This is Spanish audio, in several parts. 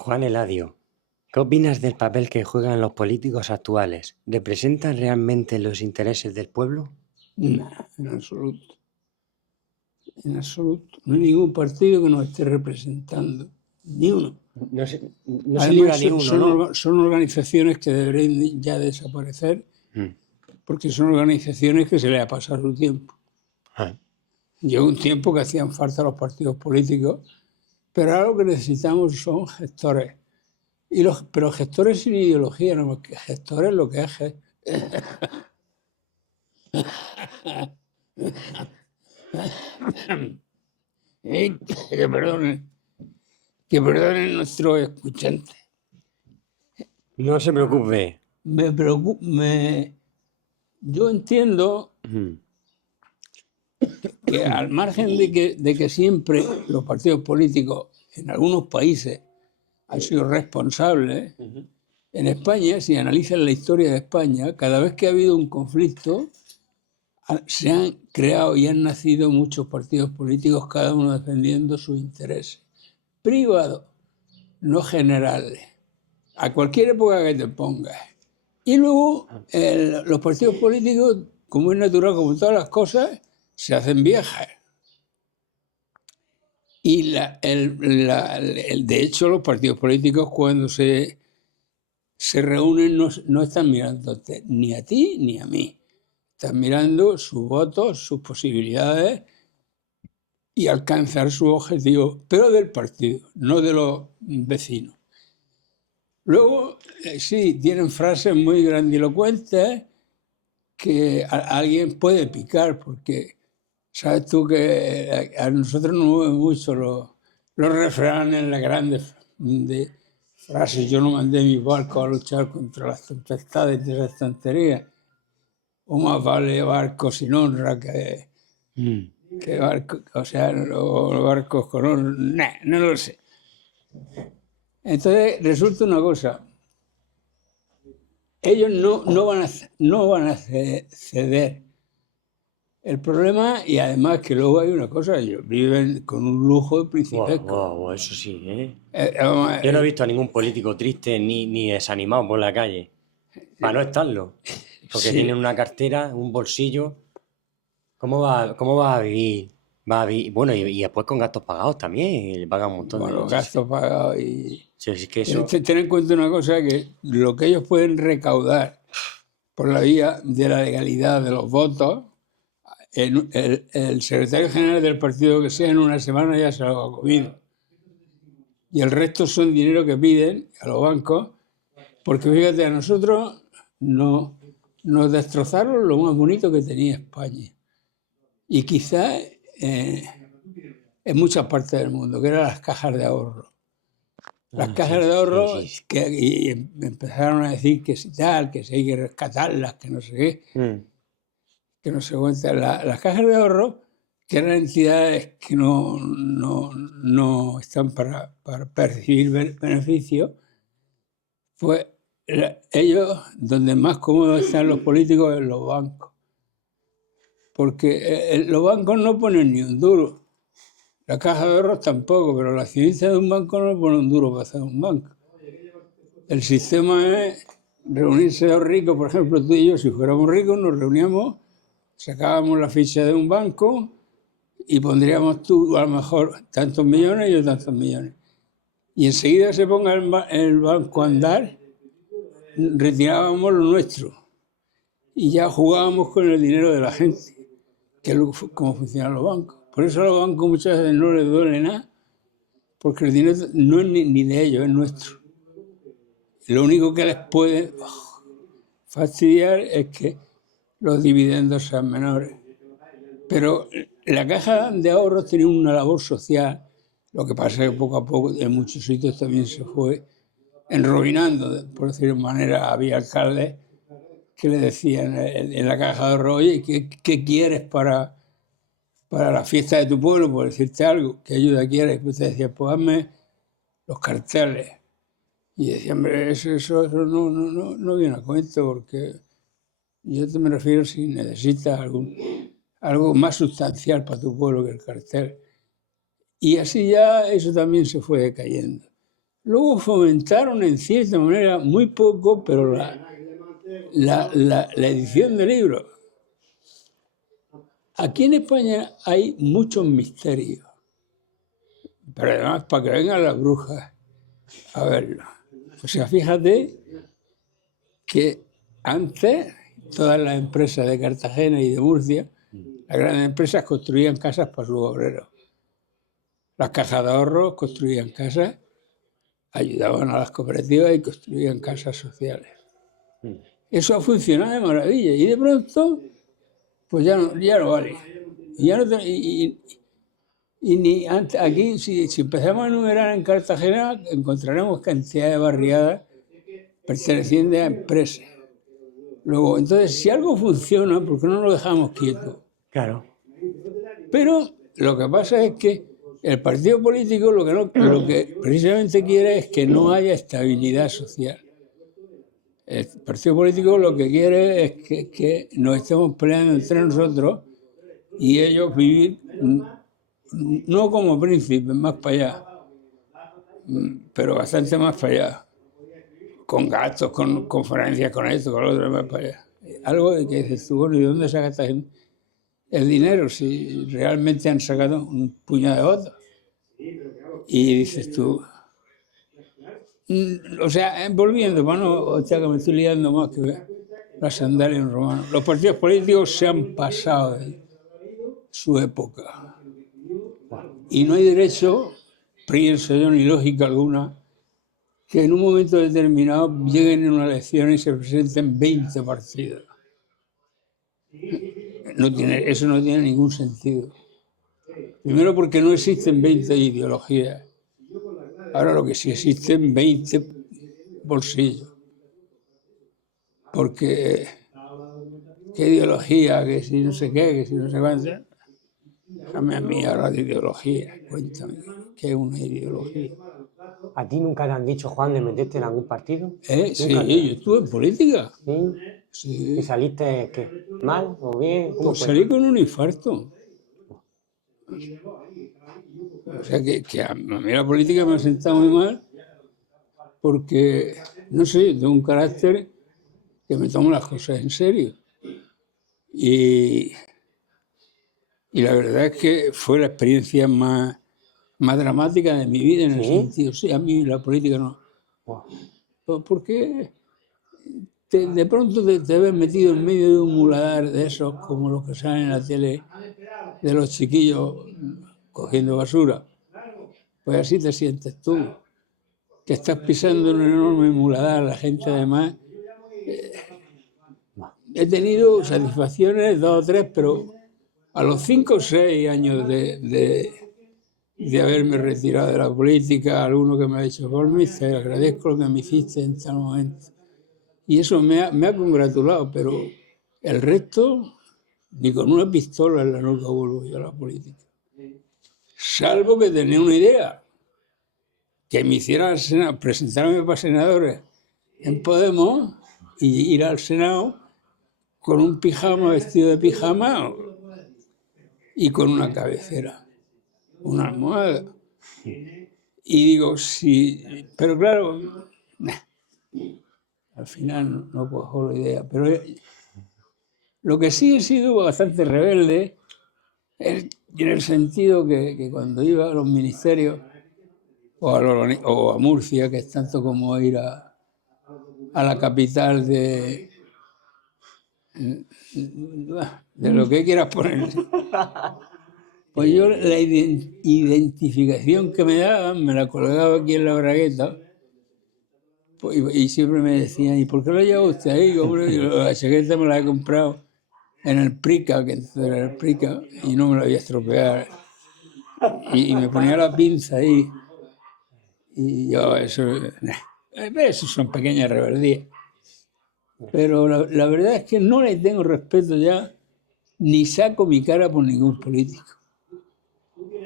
Juan Eladio, ¿qué opinas del papel que juegan los políticos actuales? ¿Representan realmente los intereses del pueblo? No, en absoluto. En absoluto. No hay ningún partido que nos esté representando. Ni uno. No se Además, libra ni uno, ¿no? son organizaciones que deberían ya desaparecer Mm. porque son organizaciones que se les ha pasado su tiempo. Ah. Llegó un tiempo que hacían falta los partidos políticos, pero ahora lo que necesitamos son gestores. Pero gestores sin ideología, no, gestores lo que es. Que perdonen nuestros escuchantes. No se preocupe. Yo entiendo que al margen de que siempre los partidos políticos en algunos países han sido responsables, en España, si analizan la historia de España, cada vez que ha habido un conflicto, se han creado y han nacido muchos partidos políticos, cada uno defendiendo sus intereses privados, no generales, a cualquier época que te pongas. Y luego los partidos políticos, como es natural, como todas las cosas, se hacen viejas. Y de hecho los partidos políticos cuando se reúnen no están mirándote ni a ti ni a mí. Están mirando sus votos, sus posibilidades y alcanzar su objetivo, pero del partido, no de los vecinos. Luego, sí, tienen frases muy grandilocuentes que alguien puede picar, porque sabes tú que a nosotros nos mueven mucho los refranes, las grandes frases. Yo no mandé mi barco a luchar contra las tempestades de esas tonterías. O más vale barco sin honra que barco, o sea, los barcos con honra. No lo sé. Entonces resulta una cosa. Ellos no van a ceder. El problema, y además que luego hay una cosa, ellos viven con un lujo principesco. Wow, eso sí, ¿eh? Yo no he visto a ningún político triste ni desanimado por la calle. Para no estarlo. Porque sí. tienen una cartera, un bolsillo. ¿Cómo va a vivir? Va a vivir. Bueno, y después con gastos pagados también. Le pagan un montón de Bueno, cosas. gastos pagados y... Sí, es que eso... Ten en cuenta una cosa, que lo que ellos pueden recaudar por la vía de la legalidad de los votos, el secretario general del partido que sea en una semana ya se lo ha comido. Y el resto son dinero que piden a los bancos, porque fíjate, a nosotros nos destrozaron lo más bonito que tenía España. Y quizás en muchas partes del mundo, que eran las cajas de ahorro. Las cajas de ahorro, sí. y empezaron a decir que si tal, que si hay que rescatarlas, que no sé qué, que no se cuentan. Las cajas de ahorro, que eran entidades que no están para percibir beneficios, pues ellos, donde más cómodos están los políticos, es los bancos. Porque los bancos no ponen ni un duro. La caja de ahorros tampoco, pero la accionista de un banco no pone un duro para hacer un banco. El sistema es reunirse los ricos, por ejemplo, tú y yo, si fuéramos ricos, nos reuníamos, sacábamos la ficha de un banco y pondríamos tú a lo mejor tantos millones y yo tantos millones. Y enseguida se ponga el banco a andar, retirábamos lo nuestro y ya jugábamos con el dinero de la gente, que es como funcionan los bancos. Por eso a los bancos muchas veces no les duele nada, porque el dinero no es ni de ellos, es nuestro. Lo único que les puede fastidiar es que los dividendos sean menores. Pero la caja de ahorros tenía una labor social, lo que pasa es que poco a poco en muchos sitios también se fue enruinando, por decirlo de manera. Había alcaldes que le decían en la caja de ahorros: oye, ¿qué quieres para la fiesta de tu pueblo? Por decirte algo, ¿qué ayuda quieres? Y pues te decía: pues hazme los carteles. Y decía: hombre, eso no viene a cuento, porque yo me refiero si necesitas algo más sustancial para tu pueblo que el cartel. Y así ya eso también se fue decayendo. Luego fomentaron en cierta manera, muy poco, pero la edición de libros. Aquí en España hay muchos misterios, pero además para que vengan las brujas a verlo. O sea, fíjate que antes todas las empresas de Cartagena y de Murcia, las grandes empresas construían casas para sus obreros. Las cajas de ahorros construían casas, ayudaban a las cooperativas y construían casas sociales. Eso ha funcionado de maravilla y de pronto, pues ya no vale. Y ni antes, aquí, si empezamos a enumerar en Cartagena, encontraremos cantidad de barriadas pertenecientes a empresas. Luego, entonces, si algo funciona, ¿por qué no lo dejamos quieto? Claro. Pero lo que pasa es que el partido político lo que precisamente quiere es que no haya estabilidad social. El partido político lo que quiere es que nos estemos peleando entre nosotros y ellos vivir no como príncipes, más para allá, pero bastante más para allá, con gastos, con conferencias, con esto, con lo otro, más para allá. Algo de que dices tú, bueno, ¿y dónde saca esta gente el dinero si realmente han sacado un puñado de votos? Y dices tú, o sea, volviendo, bueno, o sea que me estoy liando más que las sandalias en romano. Los partidos políticos se han pasado de su época. Y no hay derecho, pienso yo, ni lógica alguna, que en un momento determinado lleguen en una elección y se presenten 20 partidos. Eso no tiene ningún sentido. Primero porque no existen 20 ideologías. Ahora lo que sí existen 20 bolsillos. Porque qué ideología, que si no sé qué, que si no sé cuánto. Déjame a mí ahora de ideología. Cuéntame, ¿qué es una ideología? ¿A ti nunca te han dicho, Juan, de meterte en algún partido? Sí, yo estuve en política. ¿Sí? Sí. ¿Y saliste qué? ¿Mal o bien? ¿Cómo Pues fue? salí con un infarto. O sea que a mí la política me ha sentado muy mal porque, no sé, tengo un carácter que me tomo las cosas en serio. Y la verdad es que fue la experiencia más dramática de mi vida en el sentido. Sí, a mí la política no. Porque de pronto te ves metido en medio de un muladar de esos, como los que salen en la tele, de los chiquillos cogiendo basura. Pues así te sientes tú, que estás pisando un enorme muladar. La gente además... he tenido satisfacciones, 2 o 3, pero a los 5 o 6 años de haberme retirado de la política, alguno que me ha dicho, Bormis, te agradezco lo que me hiciste en tal momento. Y eso me ha congratulado, pero el resto, ni con una pistola en la nuca vuelvo yo a la política. Salvo que tenía una idea, que me hiciera al Senado, presentarme para senadores en Podemos y ir al Senado con un pijama, vestido de pijama y con una cabecera, una almohada. Y digo, sí, pero claro, al final no cojo la idea. Pero lo que sí he sido bastante rebelde es en el sentido que cuando iba a los ministerios o a Murcia, que es tanto como ir a la capital de lo que quieras poner. Pues yo la identificación que me daban, me la colgaba aquí en la bragueta, pues, y siempre me decían, ¿y por qué lo lleva usted ahí? Hombre, la chaqueta me la he comprado en el Prica, que entonces era el Prica, y no me la voy a estropear. Y me ponía la pinza ahí. Y yo, eso son pequeñas rebeldías. Pero la verdad es que no le tengo respeto ya, ni saco mi cara por ningún político.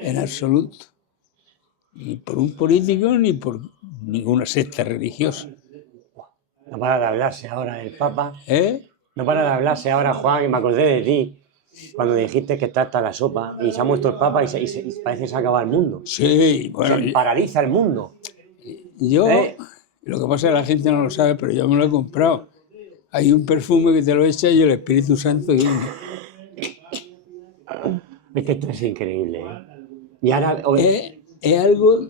En absoluto. Ni por un político, ni por ninguna secta religiosa. No para de hablarse ahora el Papa. ¿Eh? No para de hablarse ahora, Juan, y me acordé de ti. Cuando dijiste que está hasta la sopa y se ha muerto el Papa y parece que se ha acabado el mundo. Sí, bueno. Se paraliza el mundo. yo, ¿Eh? lo que pasa es que la gente no lo sabe, pero yo me lo he comprado. Hay un perfume que te lo echa y el Espíritu Santo viene. Es que esto es increíble, ¿eh? Y ahora Es algo,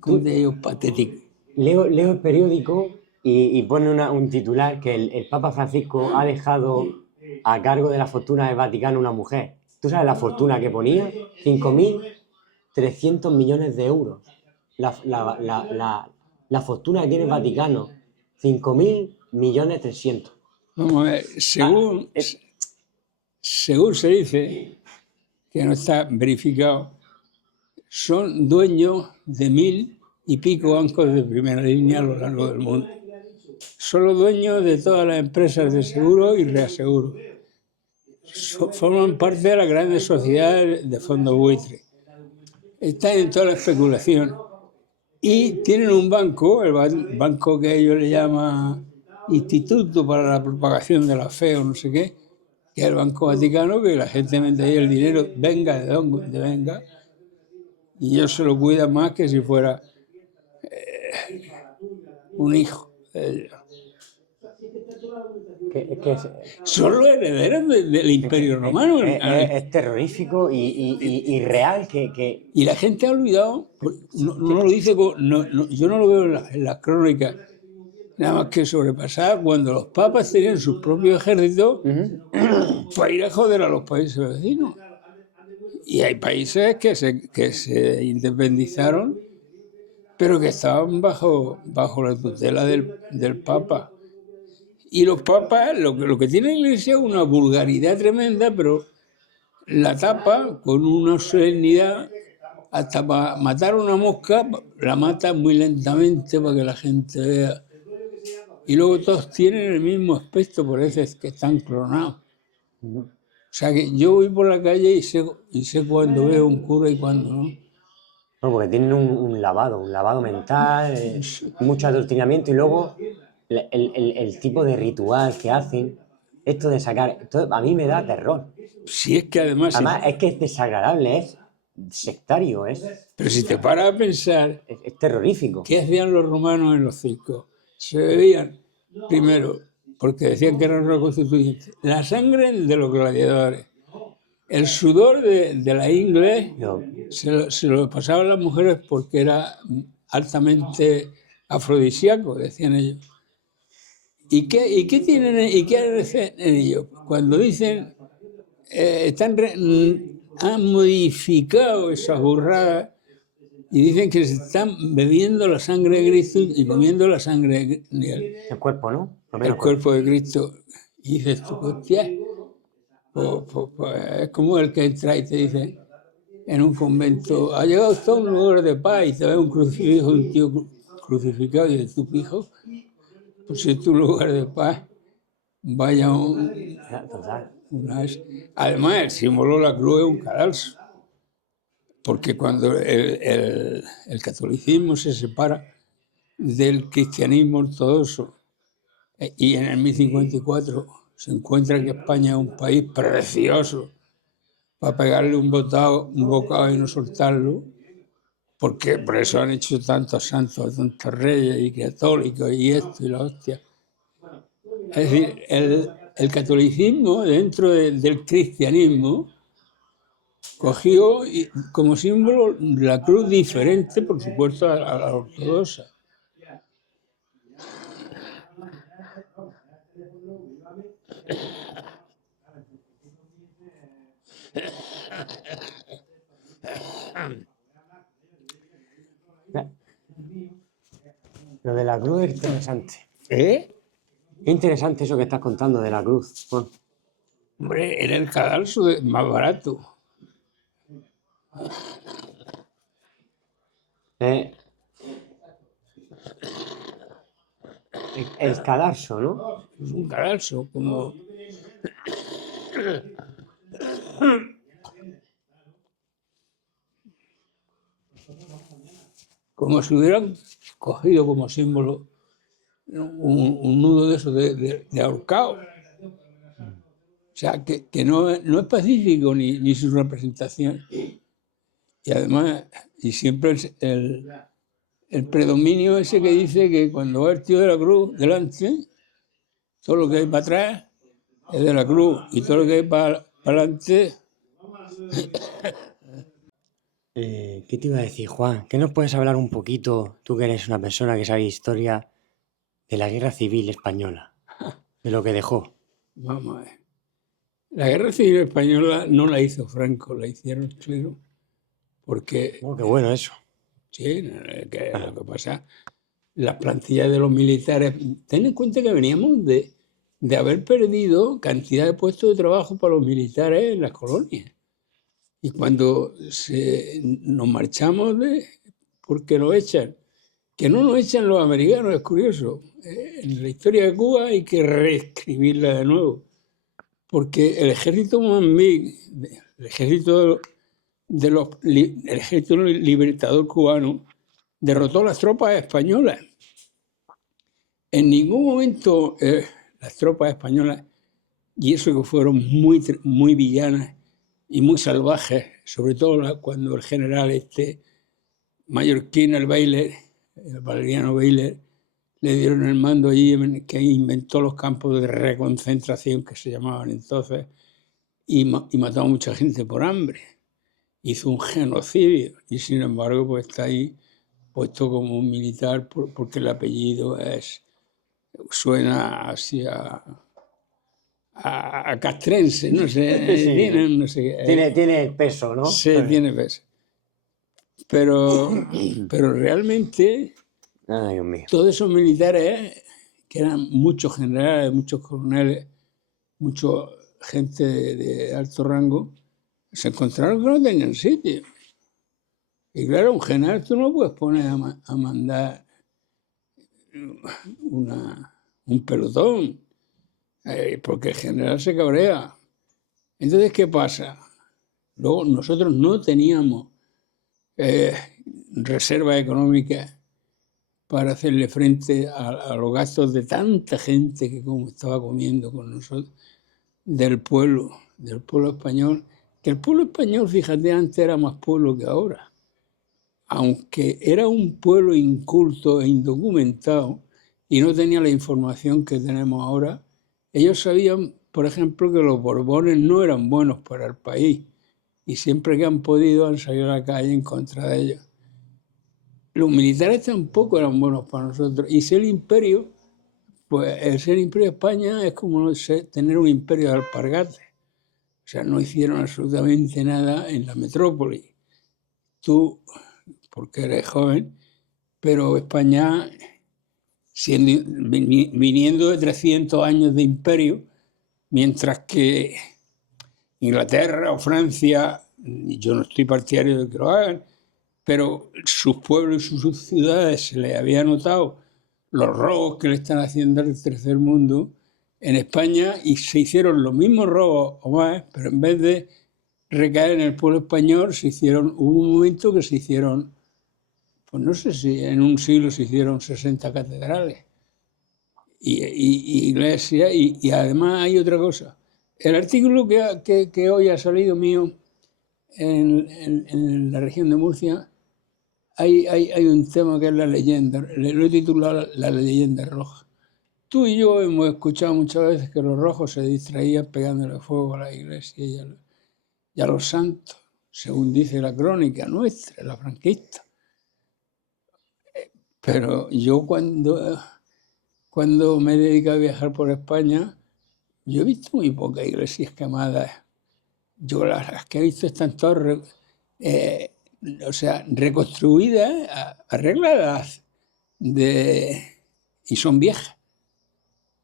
como tú- te digo, patético. leo el periódico y pone un titular que el Papa Francisco ha dejado a cargo de la fortuna del Vaticano una mujer. ¿Tú sabes la fortuna que ponía? 5.300 millones de euros. La fortuna que tiene el Vaticano. 5.000.300.000. Vamos a ver, según se dice, que no está verificado, son dueños de 1000 y pico bancos de primera línea a lo largo del mundo. Son los dueños de todas las empresas de seguro y reaseguro. Forman parte de las grandes sociedades de fondos buitre. Están en toda la especulación. Y tienen un banco, el banco que ellos le llaman Instituto para la Propagación de la Fe o no sé qué, que es el Banco Vaticano, que la gente mete ahí el dinero, venga de donde venga, y ellos se lo cuidan más que si fuera un hijo de ellos. Son los herederos del Imperio Romano. Es terrorífico y real que Y la gente ha olvidado, no lo dice, yo no lo veo en las crónicas, nada más que sobrepasar cuando los papas tenían sus propios ejércitos para ir a joder a los países vecinos. Y hay países que se independizaron, pero que estaban bajo la tutela del papa. Y los papas, lo que tiene la Iglesia es una vulgaridad tremenda, pero la tapa con una solemnidad. Hasta para matar una mosca, la mata muy lentamente para que la gente vea. Y luego todos tienen el mismo aspecto, por eso es que están clonados. O sea que yo voy por la calle y sé cuándo veo un cura y cuándo no. No, porque tienen un lavado mental, mucho adoctrinamiento y luego el tipo de ritual que hacen, esto de sacar, a mí me da terror. Si es que además, Además, es que es desagradable, es sectario, pero si te paras a pensar, es terrorífico. ¿qué hacían los romanos en los circos? Se bebían, primero, porque decían que era una constituyente, la sangre de los gladiadores. El sudor de la ingle se lo pasaban las mujeres porque era altamente afrodisíaco, decían ellos. ¿Y qué tienen y qué hacen ellos? Cuando dicen han modificado esas burradas y dicen que se están bebiendo la sangre de Cristo y comiendo la sangre El cuerpo, ¿no? el cuerpo de Cristo. Y dices tú, hostia, pues es como el que entra y te dice en un convento, ha llegado usted a un lugar de paz y te ve un crucifijo, un tío crucificado y dices, tu hijo, pues si es tu lugar de paz, vaya una vez. Además, el símbolo de la cruz es un cadalso, porque cuando el catolicismo se separa del cristianismo ortodoxo y en el 1054 se encuentra que España es un país precioso para pegarle un bocado y no soltarlo, porque por eso han hecho tantos santos, tantos reyes y católicos y esto y la hostia. Es decir, el catolicismo dentro del cristianismo cogió como símbolo la cruz diferente, por supuesto, a la ortodoxa. Lo de la cruz es interesante. ¿Eh? Qué interesante eso que estás contando de la cruz, Juan. Hombre, era el cadalso más barato. El cadalso, ¿no? Es un cadalso, como si hubieran cogido como símbolo un nudo de eso de ahorcado. O sea, que no es pacífico ni su representación. Y además, y siempre el predominio ese que dice que cuando va el tío de la cruz delante, todo lo que hay para atrás es de la cruz y todo lo que hay para adelante. ¿Qué te iba a decir, Juan? ¿Qué nos puedes hablar un poquito, tú que eres una persona que sabe historia, de la Guerra Civil Española? De lo que dejó. Vamos a ver. La Guerra Civil Española no la hizo Franco, la hicieron el clero, porque Oh, qué bueno eso. sí, lo que pasa, las plantillas de los militares, ten en cuenta que veníamos de haber perdido cantidad de puestos de trabajo para los militares en las colonias. Y cuando nos marchamos porque nos echan, que no nos echan los americanos, es curioso. En la historia de Cuba hay que reescribirla de nuevo, porque el ejército Mambí, el ejército el ejército libertador cubano, derrotó a las tropas españolas. En ningún momento las tropas españolas, y eso que fueron muy villanas y muy salvajes, sobre todo cuando el general mallorquín, el Valeriano Baylor, le dieron el mando allí, que inventó los campos de reconcentración que se llamaban entonces, y mató a mucha gente por hambre. Hizo un genocidio y sin embargo pues está ahí puesto como un militar porque el apellido suena así a castrense, no sé, Sí. no sé. Tiene peso, ¿no? Sí, tiene peso. Pero realmente Ay, Dios mío. todos esos militares, que eran muchos generales, muchos coroneles, mucha gente de alto rango, se encontraron que no tenían sitio. Y claro, un general tú no puedes poner a mandar un pelotón, porque el general se cabrea. Entonces, ¿qué pasa? Luego, nosotros no teníamos reservas económicas para hacerle frente a los gastos de tanta gente que como estaba comiendo con nosotros, del pueblo español, que el pueblo español, fíjate, antes era más pueblo que ahora. Aunque era un pueblo inculto e indocumentado y no tenía la información que tenemos ahora, ellos sabían, por ejemplo, que los Borbones no eran buenos para el país y siempre que han podido han salido a la calle en contra de ellos. Los militares tampoco eran buenos para nosotros y ser imperio, pues el ser imperio de España es como tener un imperio de alpargates. O sea, no hicieron absolutamente nada en la metrópoli. Tú, porque eres joven, pero España, viniendo de 300 años de imperio, mientras que Inglaterra o Francia, yo no estoy partidario de que lo hagan, pero sus pueblos y sus ciudades se les había notado los robos que le están haciendo al tercer mundo en España y se hicieron los mismos robos o más, pero en vez de recaer en el pueblo español, hubo un momento que se hicieron, pues no sé si en un siglo se hicieron 60 catedrales y iglesias, y además hay otra cosa. El artículo que hoy ha salido mío en la región de Murcia, hay un tema que es la leyenda, lo he titulado La leyenda roja. Tú y yo hemos escuchado muchas veces que los rojos se distraían pegándole fuego a la iglesia y a los santos, según dice la crónica nuestra, la franquista. Pero yo cuando me he dedicado a viajar por España, yo he visto muy pocas iglesias quemadas. Yo las que he visto están todas reconstruidas, arregladas, y son viejas.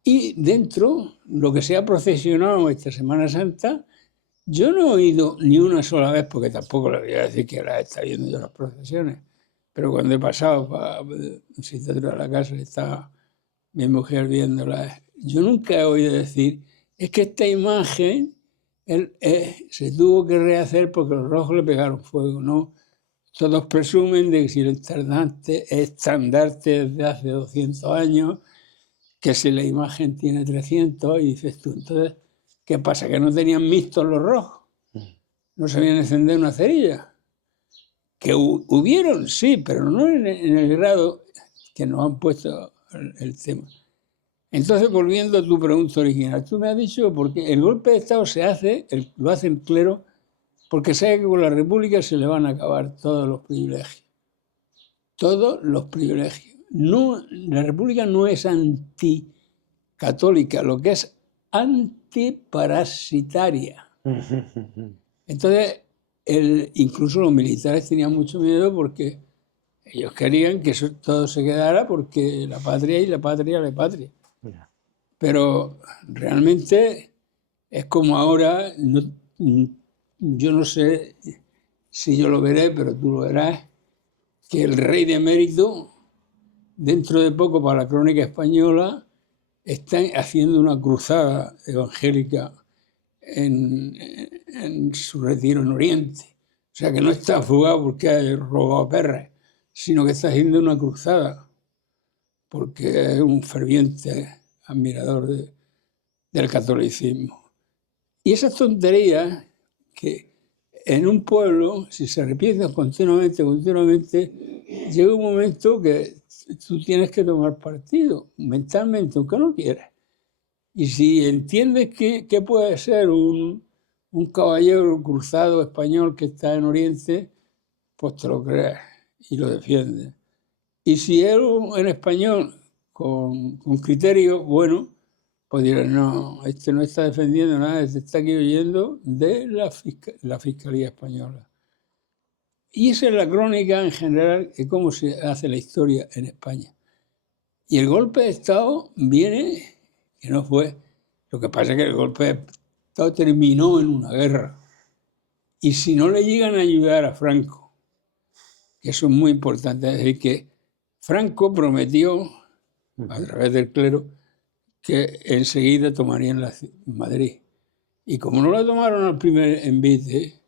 Y dentro, lo que se ha procesionado esta Semana Santa, yo no he ido ni una sola vez, porque tampoco le voy a decir que las está viendo yo las procesiones, pero cuando he pasado para a la casa y estaba mi mujer viéndolas, yo nunca he oído decir, es que esta imagen se tuvo que rehacer porque los rojos le pegaron fuego, ¿no? Todos presumen de que si el estandarte es de hace 200 años, que si la imagen tiene 300, y dices tú, entonces, ¿qué pasa? ¿Que no tenían mixtos los rojos? ¿No sabían encender una cerilla? Que hubieron, sí, pero no en el grado que nos han puesto el tema. Entonces, volviendo a tu pregunta original, tú me has dicho porque el golpe de Estado se hace, lo hace el clero, porque sabe que con la República se le van a acabar todos los privilegios. Todos los privilegios. No, la República no es anticatólica, lo que es antiparasitaria. Entonces, incluso los militares tenían mucho miedo porque ellos querían que todo se quedara porque la patria y la patria la patria. Pero realmente es como ahora, yo no sé si yo lo veré, pero tú lo verás, que el rey de emérito, dentro de poco para la crónica española, está haciendo una cruzada evangélica en su retiro en Oriente. O sea, que no está fugado porque ha robado perras, sino que está haciendo una cruzada, porque es un ferviente admirador del catolicismo. Y esas tonterías que en un pueblo, si se repiten continuamente, llega un momento que tú tienes que tomar partido, mentalmente, aunque no quieras. Y si entiendes que puede ser un caballero cruzado español que está en Oriente, pues te lo crees y lo defiendes. Y si es en español con criterio bueno, pues dirás, no, este no está defendiendo nada, este está aquí oyendo de la Fiscalía Española. Y esa es la crónica en general de cómo se hace la historia en España. Y el golpe de Estado viene, que no fue. Lo que pasa es que el golpe de Estado terminó en una guerra. Y si no le llegan a ayudar a Franco, que eso es muy importante, es decir, que Franco prometió, a través del clero, que enseguida tomarían Madrid. Y como no la tomaron al primer envite,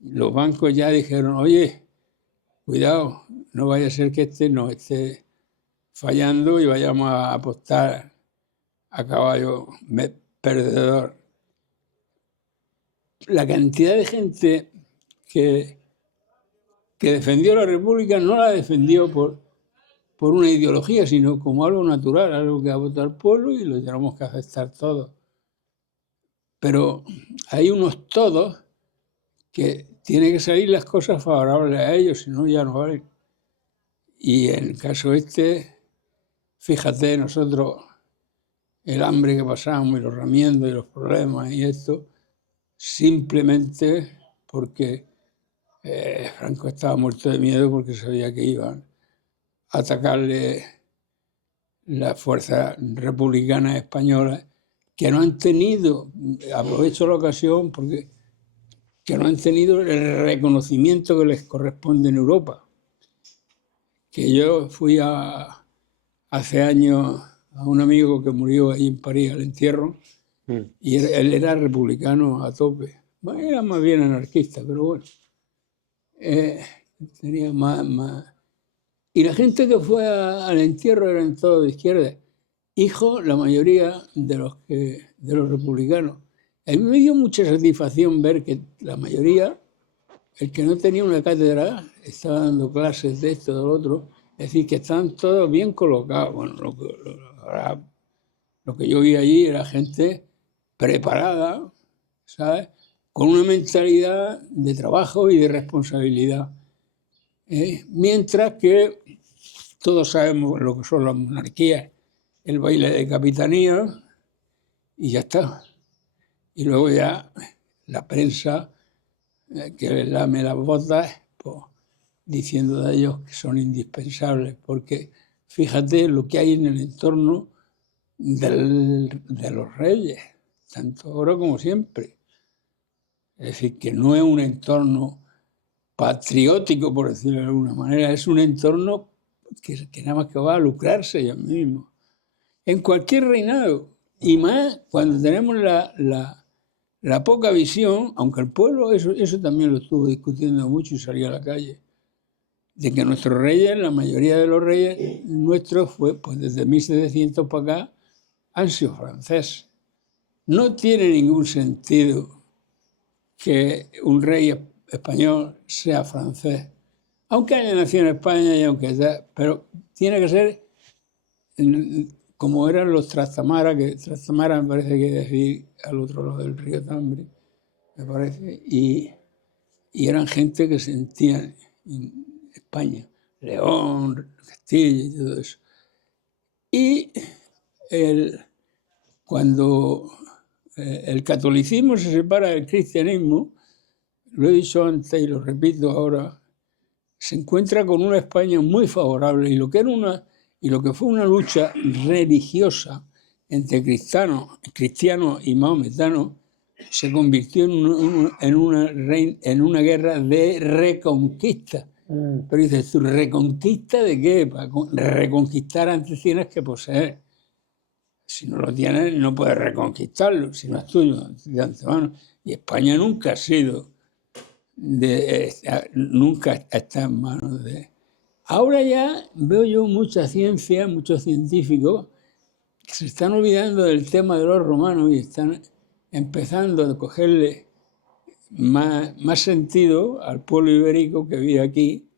los bancos ya dijeron, oye, cuidado, no vaya a ser que este no esté fallando y vayamos a apostar a caballo perdedor. La cantidad de gente que defendió la República no la defendió por una ideología, sino como algo natural, algo que ha votado el pueblo y lo tenemos que aceptar todos. Pero hay unos todos que tienen que salir las cosas favorables a ellos, si no ya no valen. Y en el caso fíjate, nosotros, el hambre que pasamos y los remiendos y los problemas y esto, simplemente porque Franco estaba muerto de miedo porque sabía que iban a atacarle las fuerzas republicanas españolas que no han tenido, aprovecho la ocasión porque que no han tenido el reconocimiento que les corresponde en Europa. Que yo fui hace años a un amigo que murió ahí en París al entierro y él era republicano a tope. Bueno, era más bien anarquista, pero bueno. Tenía más. Y la gente que fue al entierro eran todos de izquierda. Hijos, la mayoría de los republicanos. A mí me dio mucha satisfacción ver que la mayoría, el que no tenía una cátedra, estaba dando clases de esto, de lo otro. Es decir, que están todos bien colocados. Bueno, lo que yo vi allí era gente preparada, ¿sabes? Con una mentalidad de trabajo y de responsabilidad. Mientras que todos sabemos lo que son las monarquías, el baile de capitanía y ya está. Y luego ya la prensa que les lame las botas, pues, diciendo de ellos que son indispensables, porque fíjate lo que hay en el entorno de los reyes, tanto ahora como siempre. Es decir, que no es un entorno patriótico, por decirlo de alguna manera, es un entorno que nada más que va a lucrarse ellos mismos. En cualquier reinado, y más cuando tenemos la poca visión, aunque el pueblo eso también lo estuvo discutiendo mucho y salió a la calle, de que nuestros reyes, la mayoría de los reyes nuestros, pues desde 1700 para acá, han sido franceses. No tiene ningún sentido que un rey español sea francés, aunque haya nacido en España y aunque sea, pero tiene que ser como eran los Trastamara, que Trastamara me parece que decir al otro lado del río Tambre, me parece, y eran gente que sentían en España, León, Castilla y todo eso. Y cuando el catolicismo se separa del cristianismo, lo he dicho antes y lo repito ahora, se encuentra con una España muy favorable y lo que fue una lucha religiosa entre cristianos y maometanos se convirtió en una guerra de reconquista. Pero dices tú, ¿reconquista de qué? Para reconquistar antes tienes que poseer. Si no lo tienes, no puedes reconquistarlo, si no es tuyo de antemano. Y España nunca ha sido, nunca está en manos de... Ahora ya veo yo mucha ciencia, muchos científicos que se están olvidando del tema de los romanos y están empezando a cogerle más sentido al pueblo ibérico que vive aquí,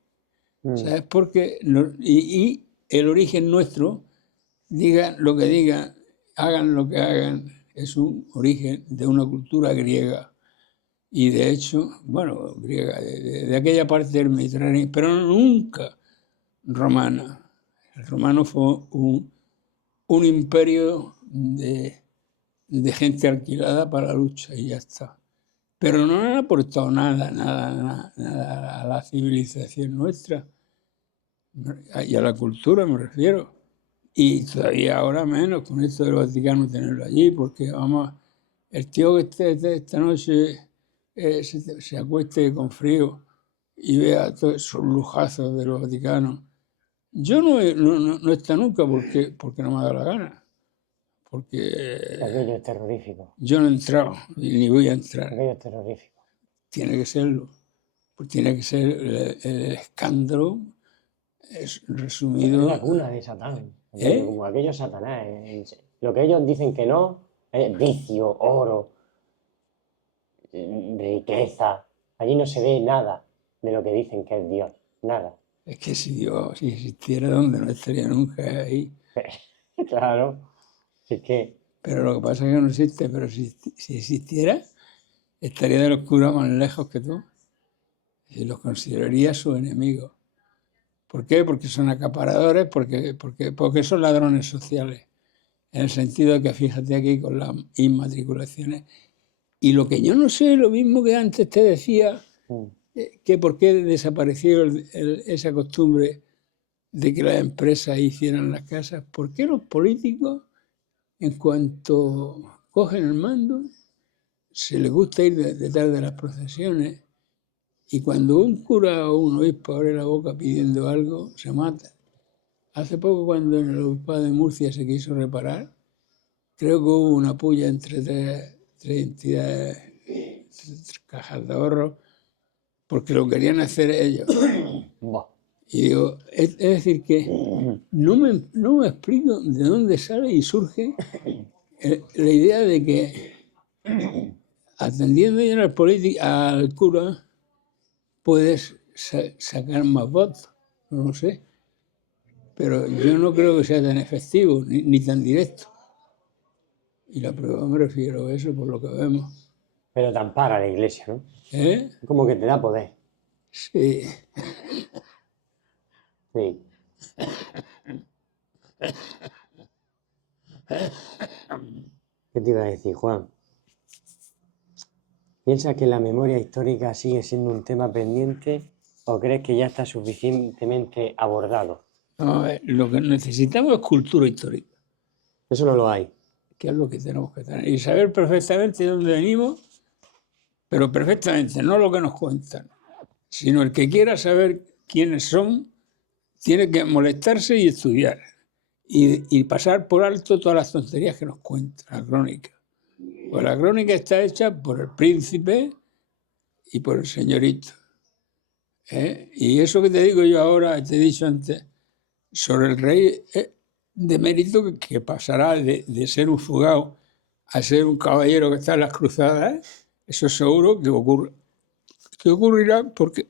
¿sabes? Porque y el origen nuestro, digan lo que digan, hagan lo que hagan, es un origen de una cultura griega y de hecho, bueno, griega, de aquella parte del Mediterráneo, pero nunca romana. El romano fue un imperio de gente alquilada para la lucha y ya está. Pero no han aportado nada a la civilización nuestra y a la cultura me refiero. Y todavía ahora menos con esto del Vaticano tenerlo allí, porque vamos, el tío que esta noche se acueste con frío y vea todos esos lujazos de los Vaticanos. Yo no he estado nunca porque no me ha dado la gana. Porque aquello es terrorífico. Yo no he entrado ni voy a entrar. Aquello es terrorífico. Tiene que serlo. Pues tiene que ser el escándalo resumido. Es la cuna de Satán. Como aquello Satanás. Lo que ellos dicen que no es vicio, oro, riqueza. Allí no se ve nada de lo que dicen que es Dios. Nada. Es que si Dios si existiera, ¿dónde no estaría nunca ahí? Claro. Es que... Pero lo que pasa es que no existe. Pero si existiera, estaría de los curas más lejos que tú. Y los consideraría sus enemigos. ¿Por qué? Porque son acaparadores, porque son ladrones sociales. En el sentido de que fíjate aquí con las inmatriculaciones. Y lo que yo no sé, lo mismo que antes te decía, que por qué desapareció esa costumbre de que las empresas hicieran las casas. ¿Por qué los políticos, en cuanto cogen el mando, se les gusta ir detrás de las procesiones? Y cuando un cura o un obispo abre la boca pidiendo algo, se mata. Hace poco, cuando en el obispado de Murcia se quiso reparar, creo que hubo una puya entre tres entidades, tres cajas de ahorro, porque lo querían hacer ellos. Y digo, es decir, que no me explico de dónde sale y surge la idea de que, atendiendo ya al cura, puedes sacar más votos, no lo sé. Pero yo no creo que sea tan efectivo ni tan directo. Y la prueba me refiero a eso por lo que vemos. Pero te ampara la iglesia, ¿no? ¿Eh? Como que te da poder. Sí. Sí. ¿Qué te iba a decir, Juan? ¿Piensas que la memoria histórica sigue siendo un tema pendiente o crees que ya está suficientemente abordado? No, lo que necesitamos es cultura histórica. Eso no lo hay. Que es lo que tenemos que tener. Y saber perfectamente de dónde venimos, pero perfectamente, no lo que nos cuentan, sino el que quiera saber quiénes son, tiene que molestarse y estudiar. Y pasar por alto todas las tonterías que nos cuentan, la crónica. Pues la crónica está hecha por el príncipe y por el señorito. Y eso que te digo yo ahora, te he dicho antes, sobre el rey de mérito que pasará de ser un fugado a ser un caballero que está en las cruzadas, eso seguro que ocurrirá porque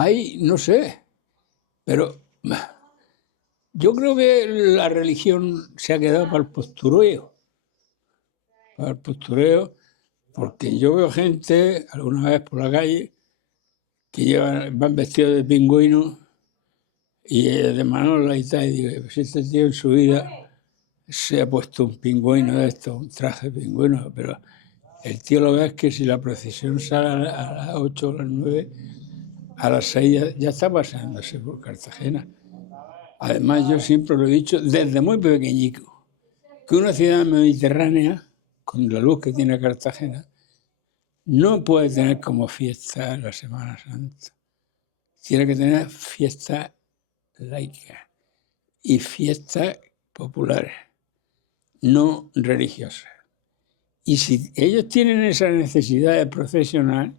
Hay, no sé, pero yo creo que la religión se ha quedado para el postureo. Para el postureo, porque yo veo gente, alguna vez por la calle, que van vestidos de pingüino y de Manola y tal, y digo, pues este tío en su vida se ha puesto un pingüino de esto, un traje de pingüino, pero el tío lo ves que si la procesión sale a las 8 o las 9, a las 6 ya está paseándose por Cartagena. Además, yo siempre lo he dicho, desde muy pequeñico, que una ciudad mediterránea, con la luz que tiene Cartagena, no puede tener como fiesta la Semana Santa. Tiene que tener fiestas laicas y fiestas populares, no religiosas. Y si ellos tienen esa necesidad de procesionar,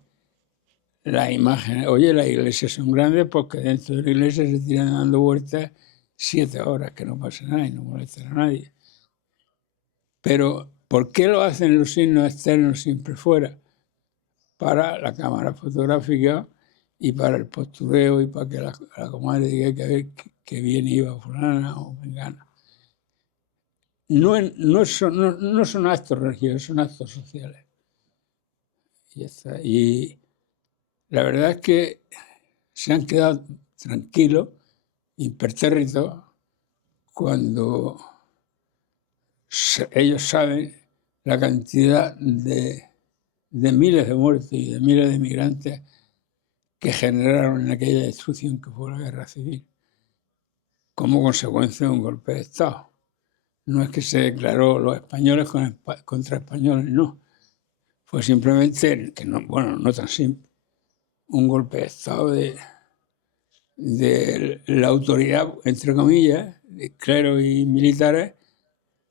las imágenes, oye, las iglesias son grandes porque dentro de la iglesia se tiran dando vueltas 7 horas, que no pasa nada y no molestan a nadie. Pero, ¿por qué lo hacen los signos externos siempre fuera? Para la cámara fotográfica y para el postureo y para que la comadre diga que bien iba fulana o mengana. No son actos religiosos, son actos sociales. Y ya está. Y la verdad es que se han quedado tranquilos, impertérritos, cuando ellos saben la cantidad de miles de muertos y de miles de migrantes que generaron en aquella destrucción que fue la guerra civil, como consecuencia de un golpe de Estado. No es que se declaró los españoles contra españoles, no. Fue simplemente, que no, bueno, no tan simple, un golpe de Estado de la autoridad, entre comillas, de clero y militares,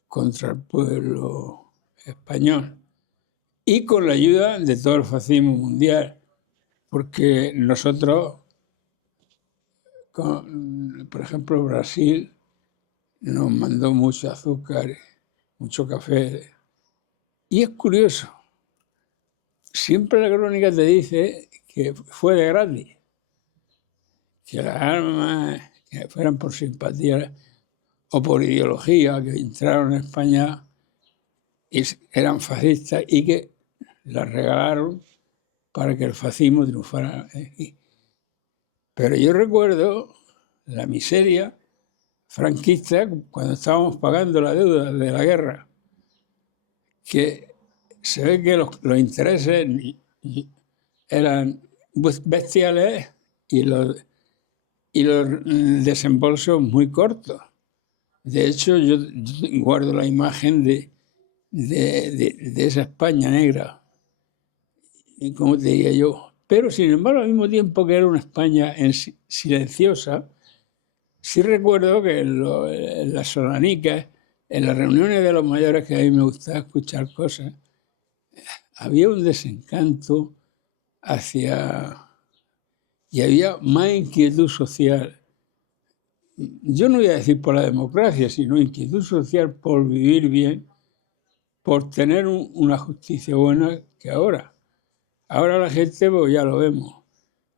contra el pueblo español. Y con la ayuda de todo el fascismo mundial, porque nosotros, por ejemplo, Brasil nos mandó mucho azúcar, mucho café. Y es curioso, siempre la crónica te dice que fue de gratis, que las armas que fueran por simpatía o por ideología, que entraron en España y eran fascistas y que las regalaron para que el fascismo triunfara aquí. Pero yo recuerdo la miseria franquista cuando estábamos pagando la deuda de la guerra, que se ve que los intereses eran bestiales y los desembolsos muy cortos. De hecho, yo guardo la imagen de esa España negra, y como te diría yo, pero sin embargo, al mismo tiempo que era una España silenciosa, sí recuerdo que en las solanicas, en las reuniones de los mayores, que a mí me gustaba escuchar cosas, había un desencanto y había más inquietud social. Yo no voy a decir por la democracia, sino inquietud social por vivir bien, por tener una justicia buena que ahora. Ahora la gente, pues ya lo vemos,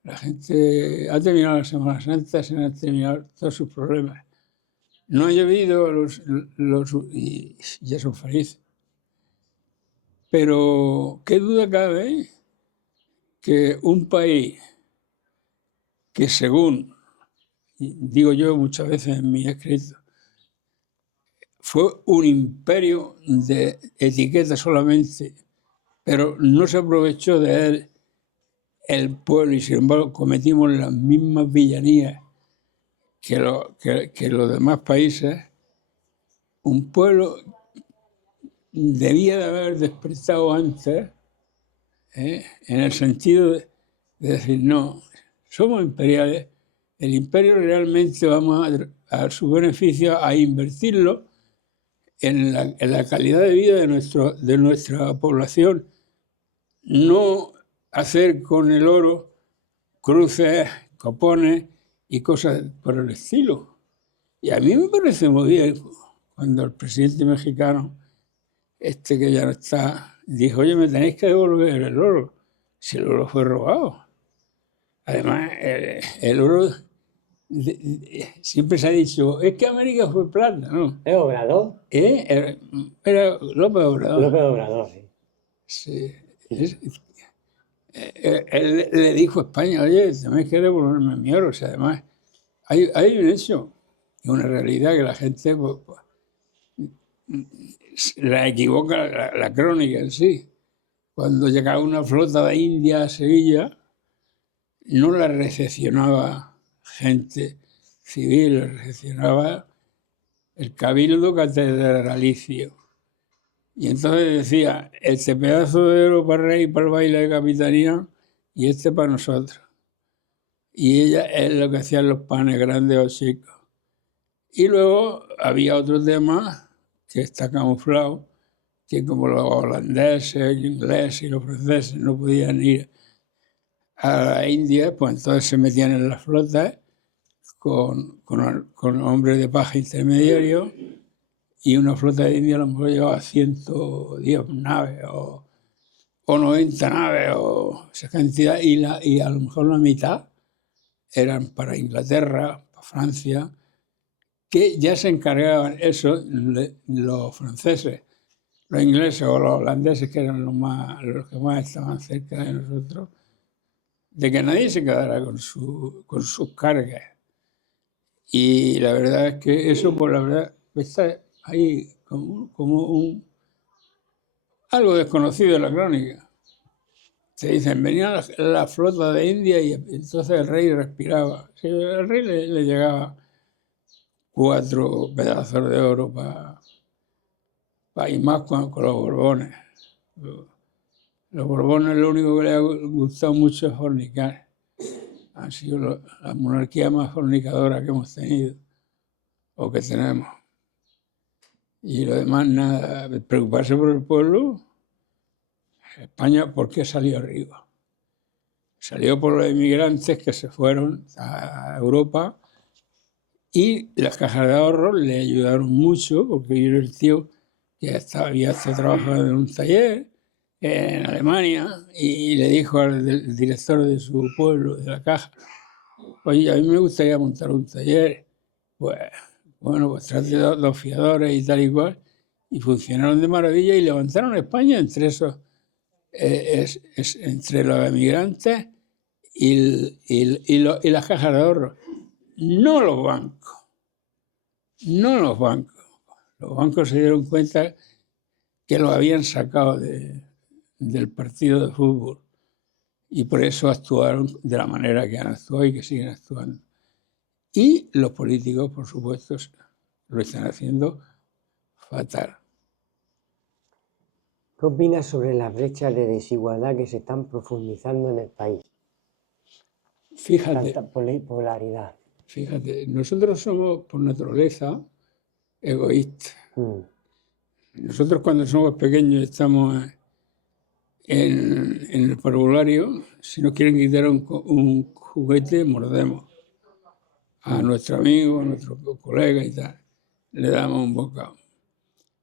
la gente ha terminado la Semana Santa, se han terminado todos sus problemas. No ha llovido y ya son felices. Pero qué duda cabe que un país que, según digo yo muchas veces en mis escritos, fue un imperio de etiqueta solamente, pero no se aprovechó de él el pueblo y sin embargo cometimos las mismas villanías que los demás países. Un pueblo debía de haber despertado antes, en el sentido de decir, no, somos imperiales, el imperio realmente vamos a su beneficio a invertirlo en la calidad de vida de nuestra población, no hacer con el oro cruces, copones y cosas por el estilo. Y a mí me parece muy bien cuando el presidente mexicano, que ya no está, dijo, oye, me tenéis que devolver el oro, si el oro fue robado. Además, el oro, siempre se ha dicho, es que América fue plata, ¿no? ¿Es Obrador? Era López Obrador. López Obrador, sí. Sí. Él le dijo a España, oye, tenéis que devolverme mi oro. O sea, además, hay un hecho, una realidad que la gente pues, la equivoca, la crónica en sí. Cuando llegaba una flota de India a Sevilla, no la recepcionaba gente civil, la recepcionaba el cabildo catedralicio. Y entonces decía, este pedazo de oro para el rey, para el baile de capitanía, y este para nosotros. Y ella es lo que hacían los panes grandes o chicos. Y luego había otro tema que está camuflado, que como los holandeses, los ingleses y los franceses no podían ir a la India, pues entonces se metían en las flotas con hombres de paja intermediarios, y una flota de India a lo mejor llevaba 110 naves o 90 naves o esa cantidad, y a lo mejor la mitad eran para Inglaterra, para Francia, que ya se encargaban eso, los franceses, los ingleses o los holandeses, que eran los que más estaban cerca de nosotros, de que nadie se quedara con sus cargas. Y la verdad es que eso, pues la verdad, está ahí como algo desconocido en la crónica. Se dicen, venía la flota de India y entonces el rey respiraba. Sí, el rey le llegaba 4 pedazos de oro y más con los Borbones. Los Borbones lo único que les ha gustado mucho es fornicar. Han sido la monarquía más fornicadora que hemos tenido o que tenemos. Y lo demás, nada, preocuparse por el pueblo. España, ¿por qué salió arriba? Salió por los inmigrantes que se fueron a Europa, y las cajas de ahorro le ayudaron mucho, porque yo era el tío que había estado trabajando en un taller en Alemania, y le dijo al director de su pueblo, de la caja, oye, a mí me gustaría montar un taller. Pues bueno, pues trate dos fiadores y tal y cual, y funcionaron de maravilla y levantaron España entre esos, entre los emigrantes y las cajas de ahorro. No los bancos, no los bancos. Los bancos se dieron cuenta que los habían sacado del partido de fútbol, y por eso actuaron de la manera que han actuado y que siguen actuando. Y los políticos, por supuesto, lo están haciendo fatal. ¿Qué opinas sobre las brechas de desigualdad que se están profundizando en el país? Fíjate, Tanta polaridad. fíjate, nosotros somos por naturaleza egoístas. Nosotros cuando somos pequeños estamos en el parvulario, si nos quieren quitar un juguete, mordemos a nuestro amigo, a nuestro colega y tal, le damos un bocado.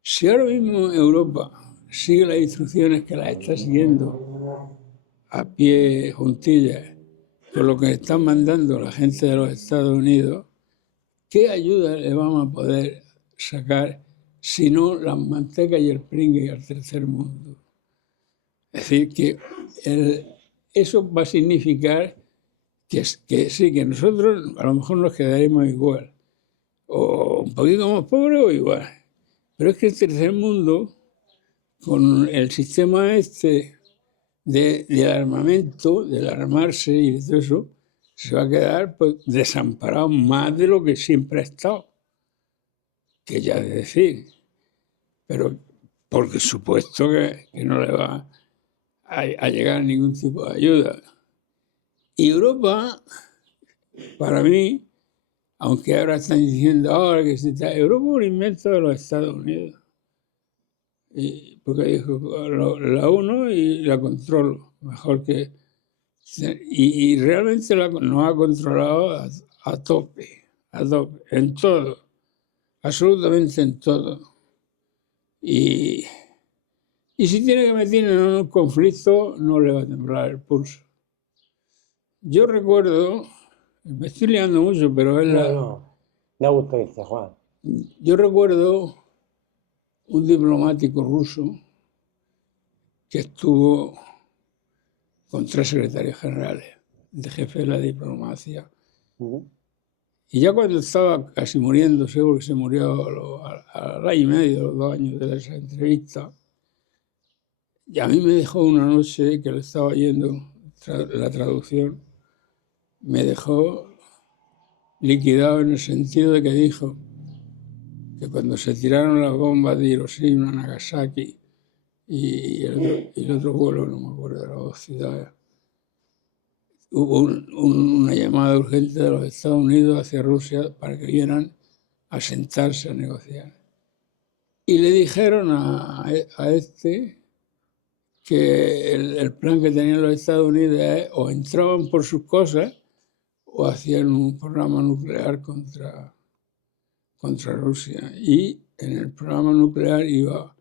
Si ahora mismo Europa sigue las instrucciones que las está siguiendo a pie juntillas, por lo que están mandando la gente de los Estados Unidos, ¿qué ayuda le vamos a poder sacar si no las mantecas y el pringue al tercer mundo? Es decir, que eso va a significar que sí, que nosotros a lo mejor nos quedaremos igual, o un poquito más pobres o igual. Pero es que el tercer mundo, con el sistema del armamento, del armarse y de todo eso, se va a quedar pues, desamparado más de lo que siempre ha estado. Que ya es decir, pero porque supuesto que no le va a llegar ningún tipo de ayuda. Y Europa, para mí, aunque ahora están diciendo ahora que Europa es un invento de los Estados Unidos. Porque dijo, la uno y la controlo, mejor que... Y realmente nos ha controlado a tope, en todo, absolutamente en todo. Y si tiene que meter en un conflicto, no le va a temblar el pulso. Yo recuerdo, me estoy liando mucho, pero es No, no. Da gusto irse, Juan. yo recuerdo un diplomático ruso que estuvo con 3 secretarios generales de jefe de la diplomacia. Y ya cuando estaba casi muriéndose, porque se murió al año y medio, los 2 años de esa entrevista, y a mí me dejó una noche que le estaba oyendo la traducción, me dejó liquidado en el sentido de que dijo que cuando se tiraron las bombas de Hiroshima, Nagasaki y el otro vuelo, no me acuerdo de las 2 ciudades, hubo una llamada urgente de los Estados Unidos hacia Rusia para que vinieran a sentarse a negociar. Y le dijeron a este que el plan que tenían los Estados Unidos es o entraban por sus cosas o hacían un programa nuclear contra Rusia. Y en el programa nuclear iba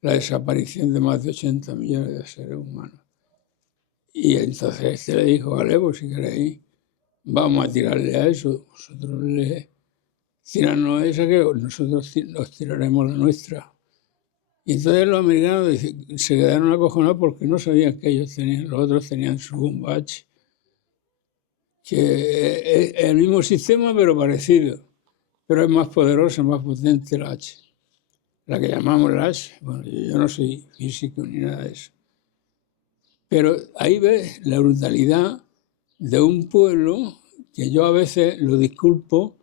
la desaparición de más de 80 millones de seres humanos. Y entonces este le dijo, vale, pues si queréis, vamos a tirarle a eso. Vosotros le tirarnos esa que nosotros os tiraremos la nuestra. Y entonces los americanos se quedaron acojonados porque no sabían que ellos tenían, los otros tenían su bomba H, que es el mismo sistema pero parecido, pero es más poderosa, más potente la H, la que llamamos la H. Bueno, yo no soy físico ni nada de eso. Pero ahí ves la brutalidad de un pueblo que yo a veces lo disculpo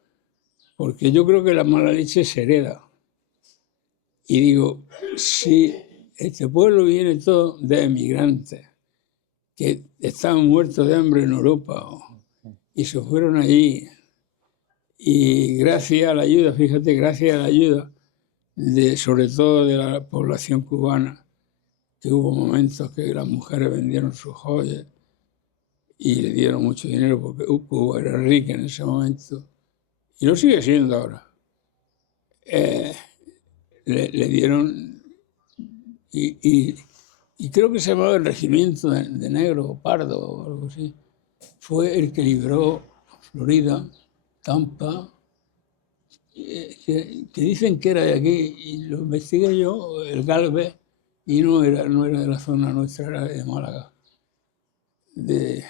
porque yo creo que la mala leche se hereda. Y digo, si este pueblo viene todo de emigrantes que estaban muertos de hambre en Europa y se fueron allí, y gracias a la ayuda, fíjate, gracias a la ayuda sobre todo de la población cubana, que hubo momentos que las mujeres vendieron sus joyas y le dieron mucho dinero porque Cuba era rica en ese momento y lo sigue siendo ahora. Le dieron y creo que se llamaba el regimiento de negro o pardo o algo así. Fue el que libró Florida, Tampa, que dicen que era de aquí, y lo investigué yo, el Galvez, y no era de la zona nuestra, era de Málaga, de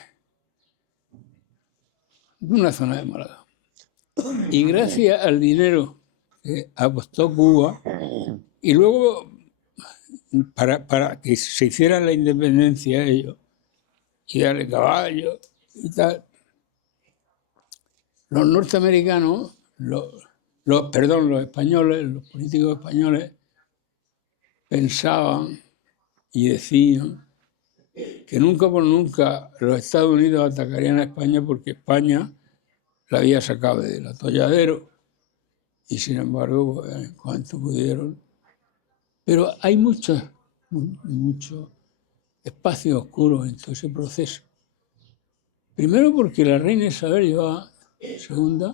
una zona de Málaga. Y gracias al dinero que apostó Cuba, y luego para que se hiciera la independencia ellos, y darle caballo y tal, los norteamericanos, los españoles, los políticos españoles, pensaban y decían que nunca por nunca los Estados Unidos atacarían a España porque España la había sacado del atolladero y sin embargo, en cuanto pudieron. Pero hay muchos espacios oscuros en todo ese proceso. Primero porque la reina Isabel II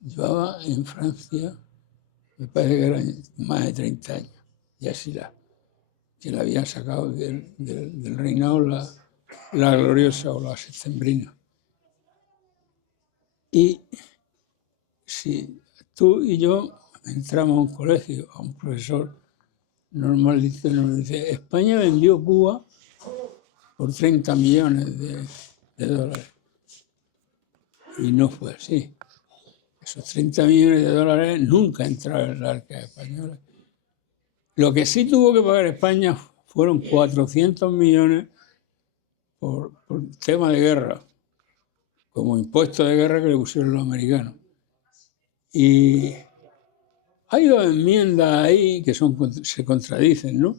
llevaba en Francia, me parece que eran más de 30 años, y así que la habían sacado del reinado la gloriosa o la septembrina. Y si tú y yo entramos a un colegio, a un profesor normalito, nos dice, España vendió Cuba por 30 millones de dólares. Y no fue así. Esos 30 millones de dólares nunca entraron en la arca española. Lo que sí tuvo que pagar España fueron 400 millones por tema de guerra, como impuesto de guerra que le pusieron los americanos. Y hay 2 enmiendas ahí que se contradicen, ¿no?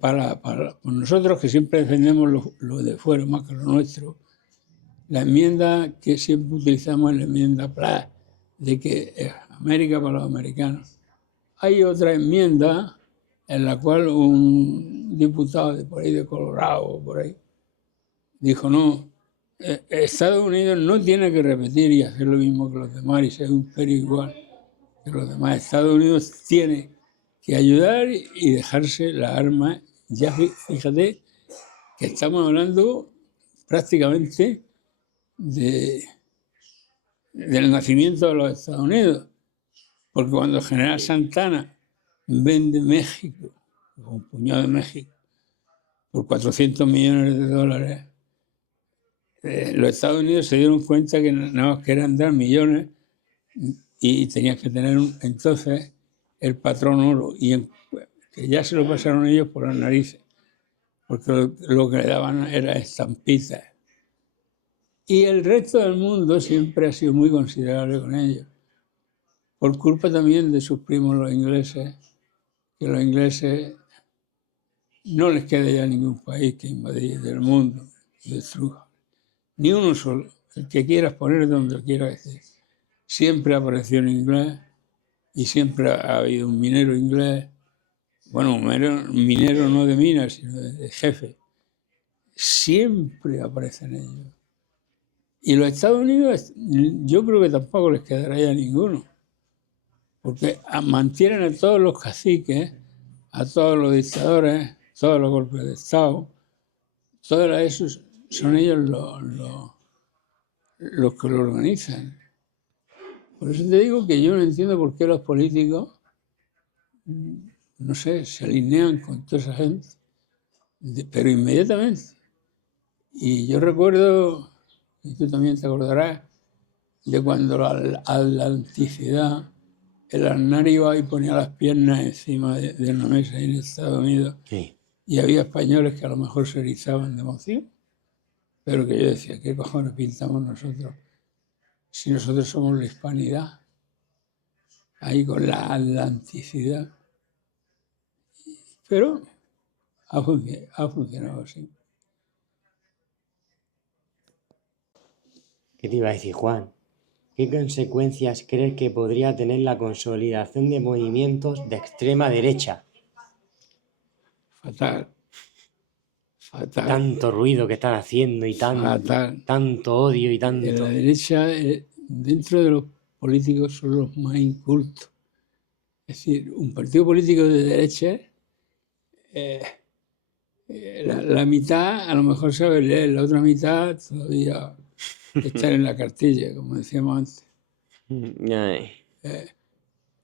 Para nosotros que siempre defendemos lo de fuera más que lo nuestro, la enmienda que siempre utilizamos es la enmienda PLA, de que es América para los americanos. Hay otra enmienda en la cual un diputado de por ahí, de Colorado, por ahí, dijo, no, Estados Unidos no tiene que repetir y hacer lo mismo que los demás y ser un imperio igual que los demás. Estados Unidos tiene que ayudar y dejarse las armas. Ya fíjate que estamos hablando prácticamente del nacimiento de los Estados Unidos. Porque cuando el general Santana vende México, un puñado de México, por 400 millones de dólares, los Estados Unidos se dieron cuenta que nada más querían dar millones y tenías que tener entonces el patrón oro, que ya se lo pasaron ellos por las narices, porque lo que le daban era estampitas. Y el resto del mundo siempre ha sido muy considerable con ellos, por culpa también de sus primos los ingleses, que los ingleses no les queda ya ningún país que invadir del mundo, destruja. Ni uno solo, el que quieras poner donde lo quieras decir. Siempre apareció en inglés y siempre ha habido un minero inglés, bueno, un minero no de minas, sino de jefe. Siempre aparecen ellos. Y los Estados Unidos, yo creo que tampoco les quedará ya ninguno, porque mantienen a todos los caciques, a todos los dictadores, todos los golpes de Estado, todos esos son ellos los que lo organizan. Por eso te digo que yo no entiendo por qué los políticos, no sé, se alinean con toda esa gente, pero inmediatamente. Y yo recuerdo, y tú también te acordarás, de cuando la atlanticidad, el Aznar iba y ponía las piernas encima de una mesa en Estados Unidos, Sí. y había españoles que a lo mejor se erizaban de emoción, pero que yo decía, ¿qué cojones pintamos nosotros? Si nosotros somos la hispanidad, ahí con la atlanticidad. Pero ha funcionado así. ¿Qué te iba a decir, Juan? ¿Qué consecuencias crees que podría tener la consolidación de movimientos de extrema derecha? Fatal. Fatal. Tanto ruido que están haciendo y tanto odio y tanto... La derecha, dentro de los políticos, son los más incultos. Es decir, un partido político de derecha, la mitad a lo mejor sabe leer, la otra mitad todavía está en la cartilla, como decíamos antes.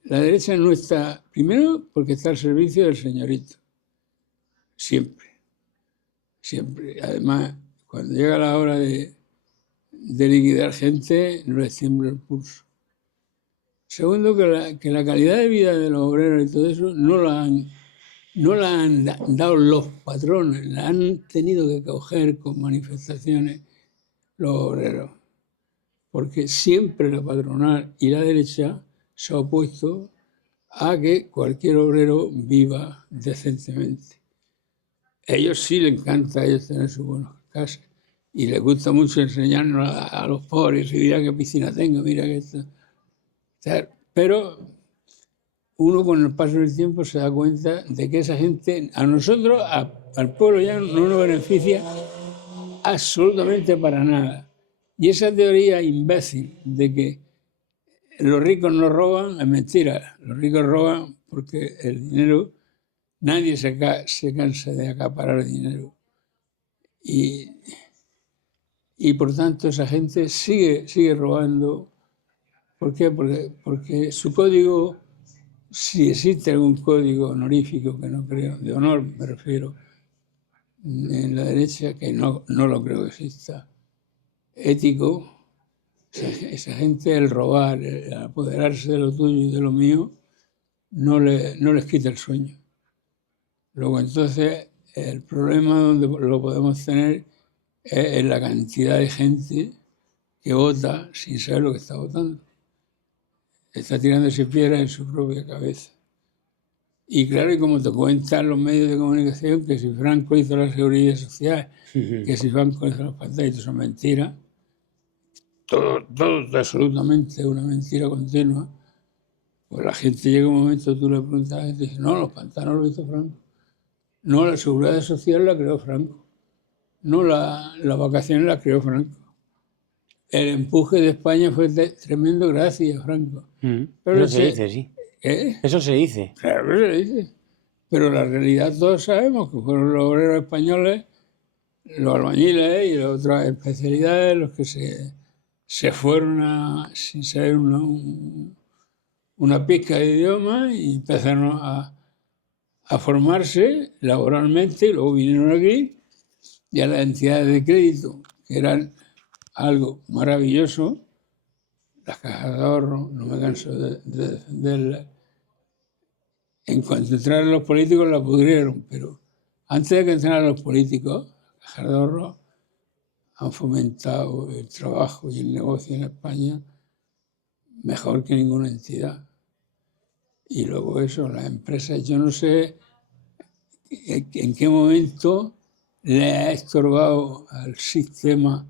La derecha no está, primero porque está al servicio del señorito, siempre. Siempre. Además, cuando llega la hora de liquidar gente, no les tiembla el pulso. Segundo, que la calidad de vida de los obreros y todo eso no la han dado los patrones, la han tenido que coger con manifestaciones los obreros. Porque siempre la patronal y la derecha se ha opuesto a que cualquier obrero viva decentemente. A ellos sí les encanta a ellos tener sus buenas casas y les gusta mucho enseñarnos a los pobres y mira qué piscina tengo, mira que esto. O sea, pero uno con el paso del tiempo se da cuenta de que esa gente, a nosotros, al pueblo ya no nos beneficia absolutamente para nada. Y esa teoría imbécil de que los ricos no roban es mentira. Los ricos roban porque el dinero, nadie se cansa de acaparar dinero. Y por tanto esa gente sigue robando. ¿Por qué? Porque su código, si existe algún código honorífico, que no creo, de honor me refiero, en la derecha, que no lo creo que exista, ético, esa gente, el robar, el apoderarse de lo tuyo y de lo mío, no les quita el sueño. Luego entonces el problema donde lo podemos tener es en la cantidad de gente que vota sin saber lo que está votando. Está tirándose piedras en su propia cabeza. Y claro, y como te cuentan los medios de comunicación, que si Franco hizo la seguridad social, que si Franco hizo los pantallas, son mentiras. Todo absolutamente una mentira continua. Pues la gente llega un momento, tú le preguntas a la gente y dice, no, los pantanos lo hizo Franco. No, la seguridad social la creó Franco. No, las vacaciones las creó Franco. El empuje de España fue tremendo gracias a Franco. Pero eso se dice, sí. ¿Qué? Eso se dice. Claro, se dice. Pero la realidad todos sabemos que fueron los obreros españoles los albañiles y las otras especialidades, los que se fueron sin saber una pizca de idioma y empezaron a formarse laboralmente y luego vinieron aquí y a las entidades de crédito, que eran algo maravilloso, las cajas de ahorro, no me canso de defenderlas. En cuanto entraron los políticos la pudrieron, pero antes de que entraran los políticos, las cajas de ahorro han fomentado el trabajo y el negocio en España mejor que ninguna entidad. Y luego eso, las empresas, yo no sé en qué momento le ha estorbado al sistema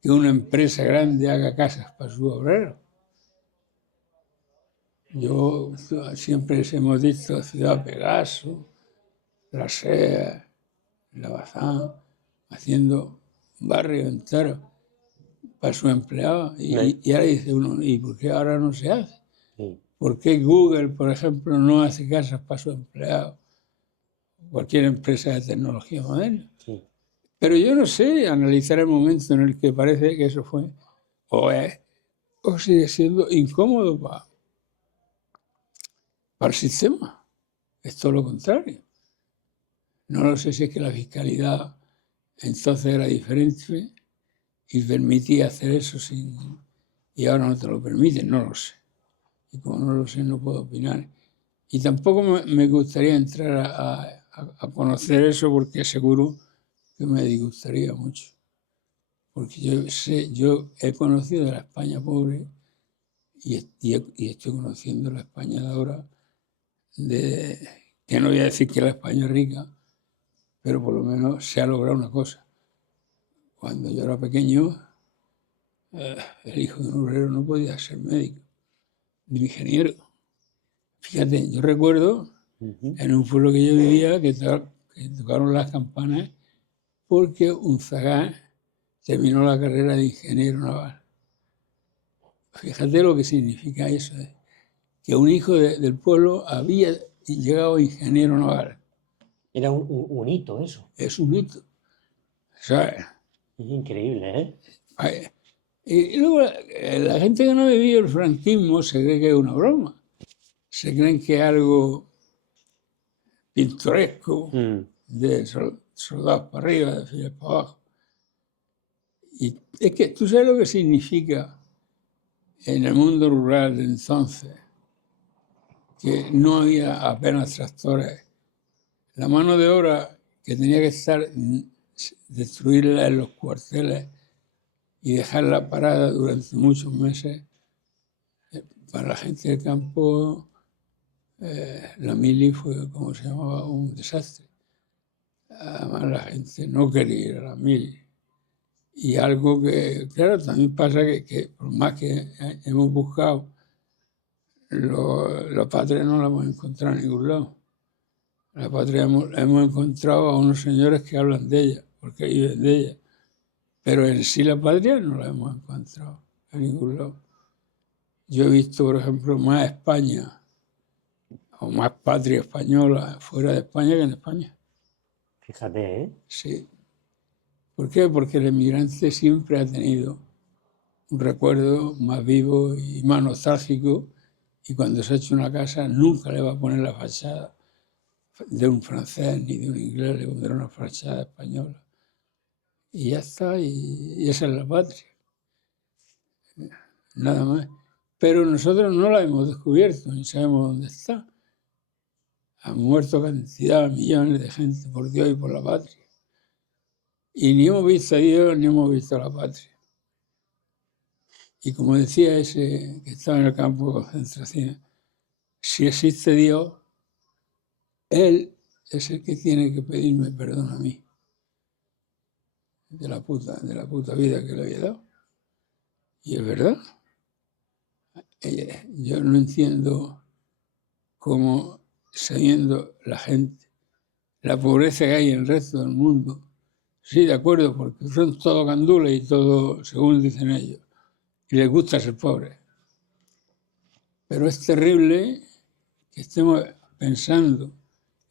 que una empresa grande haga casas para sus obreros. Yo siempre hemos visto Ciudad Pegaso, La SEA, La Bazán, haciendo barrio entero para sus empleados. Y ahora dice uno, ¿y por qué ahora no se hace? Sí. ¿Por qué Google, por ejemplo, no hace casas para sus empleados? Cualquier empresa de tecnología moderna. Sí. Pero yo no sé analizar el momento en el que parece que eso fue o es o sigue siendo incómodo para el sistema. Es todo lo contrario. No lo sé si es que la fiscalidad entonces era diferente y permitía hacer eso y ahora no te lo permiten, no lo sé. Y como no lo sé, no puedo opinar. Y tampoco me gustaría entrar a conocer eso porque seguro que me disgustaría mucho. Porque yo he conocido la España pobre y estoy conociendo la España de ahora, que no voy a decir que la España rica, pero por lo menos se ha logrado una cosa. Cuando yo era pequeño, el hijo de un obrero no podía ser médico, ni ingeniero. Fíjate, yo recuerdo en un pueblo que yo vivía que tocaron las campanas porque un zagán terminó la carrera de ingeniero naval. Fíjate lo que significa eso, que un hijo del pueblo había llegado ingeniero naval. Era un hito eso. Es un hito. ¿Sabes? Es increíble, ¿eh? Y luego la gente que no ha vivido el franquismo se cree que es una broma. Se creen que es algo pintoresco, de soldados para arriba, de filas para abajo. Y es que tú sabes lo que significa en el mundo rural de entonces, que no había apenas tractores. La mano de obra que tenía que estar, destruirla en los cuarteles y dejarla parada durante muchos meses, para la gente del campo, la mili fue, como se llamaba, un desastre. Además, la gente no quería ir a la mili. Y algo que, claro, también pasa que por más que hemos buscado, los patrias no la hemos encontrado en ningún lado. La patria hemos encontrado a unos señores que hablan de ella, porque viven de ella. Pero en sí la patria no la hemos encontrado en ningún lado. Yo he visto, por ejemplo, más España o más patria española fuera de España que en España. Fíjate, ¿eh? Sí. ¿Por qué? Porque el emigrante siempre ha tenido un recuerdo más vivo y más nostálgico, y cuando se ha hecho una casa nunca le va a poner la fachada de un francés ni de un inglés, le pondrá una fachada española. Y ya está, y esa es la patria. Nada más. Pero nosotros no la hemos descubierto, ni sabemos dónde está. Han muerto cantidad, millones de gente por Dios y por la patria. Y ni hemos visto a Dios, ni hemos visto a la patria. Y como decía ese que estaba en el campo de concentración, si existe Dios, Él es el que tiene que pedirme perdón a mí de la puta vida que le había dado. Y es verdad. Yo no entiendo cómo, sabiendo la gente, la pobreza que hay en el resto del mundo. Sí, de acuerdo, porque son todos gandules y todo, según dicen ellos, y les gusta ser pobres. Pero es terrible que estemos pensando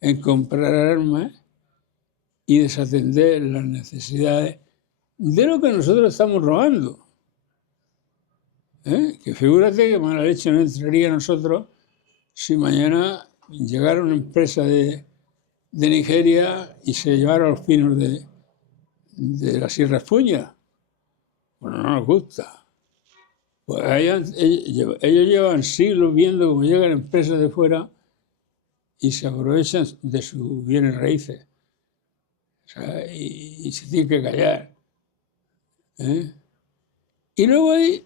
en comprar armas y desatender las necesidades de lo que nosotros estamos robando. Que figúrate que mala leche no entraría a nosotros si mañana llegara una empresa de Nigeria y se llevara los pinos de la Sierra Espuña. Bueno, no nos gusta. Pues ellos llevan siglos viendo cómo llegan empresas de fuera y se aprovechan de sus bienes raíces. O sea, y se tienen que callar. Y luego hay,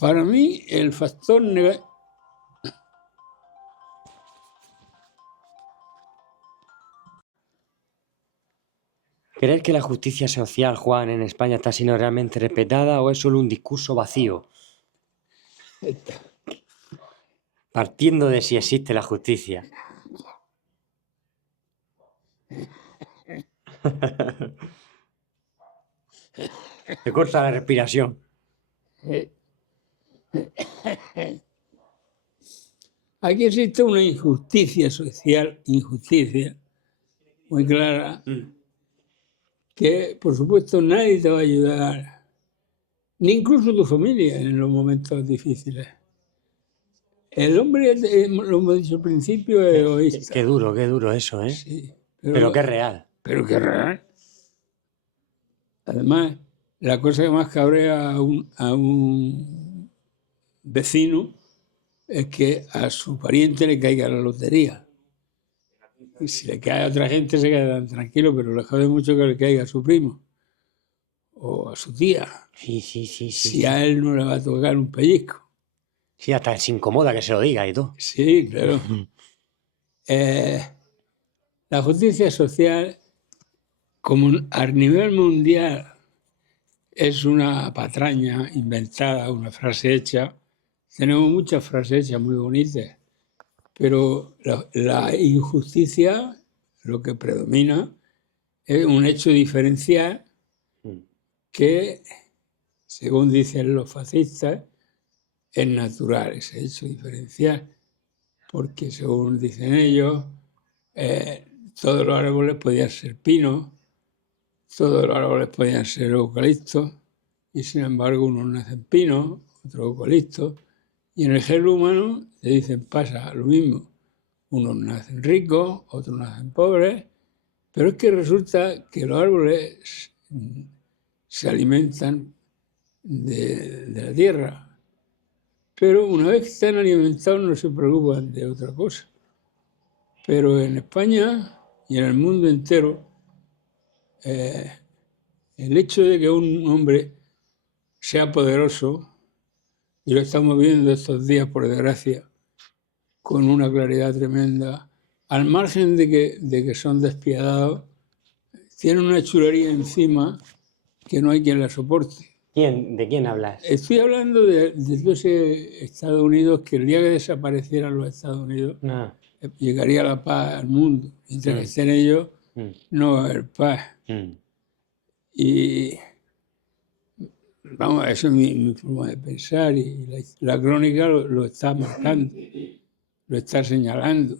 para mí, el factor negativo. ¿Crees que la justicia social, Juan, en España está siendo realmente respetada o es solo un discurso vacío? Partiendo de si existe la justicia. Te corta la respiración. Aquí existe una injusticia social, muy clara, que por supuesto nadie te va a ayudar, ni incluso tu familia en los momentos difíciles. El hombre, lo hemos dicho al principio, es egoísta. Qué duro eso, ¿eh? Sí, pero qué real. Pero qué real. Además, la cosa que más cabrea a un vecino es que a su pariente le caiga la lotería. Y si le cae a otra gente se queda tranquilo, pero le jode mucho que le caiga a su primo o a su tía. Sí. Si a él no le va a tocar un pellizco. Sí, hasta se incomoda que se lo diga y todo. Sí, claro. La justicia social, como a nivel mundial es una patraña inventada, una frase hecha, tenemos muchas frases hechas muy bonitas, pero la injusticia, lo que predomina, es un hecho diferencial que, según dicen los fascistas, es natural ese hecho diferencial, porque según dicen ellos, todos los árboles podían ser pinos, todos los árboles podían ser eucaliptos, y sin embargo unos nacen pinos, otros eucaliptos, y en el género humano le dicen pasa lo mismo, unos nacen ricos, otros nacen pobres, pero es que resulta que los árboles se alimentan de la tierra, pero una vez que están alimentados no se preocupan de otra cosa. Pero en España y en el mundo entero, el hecho de que un hombre sea poderoso, y lo estamos viendo estos días, por desgracia, con una claridad tremenda, al margen de que son despiadados, tienen una chulería encima que no hay quien la soporte. ¿De quién hablas? Estoy hablando de todo ese Estados Unidos que el día que desaparecieran los Estados Unidos llegaría la paz al mundo. Mientras que estén ellos, no va a haber paz. Y vamos, eso es mi forma de pensar y la crónica lo está marcando, lo está señalando.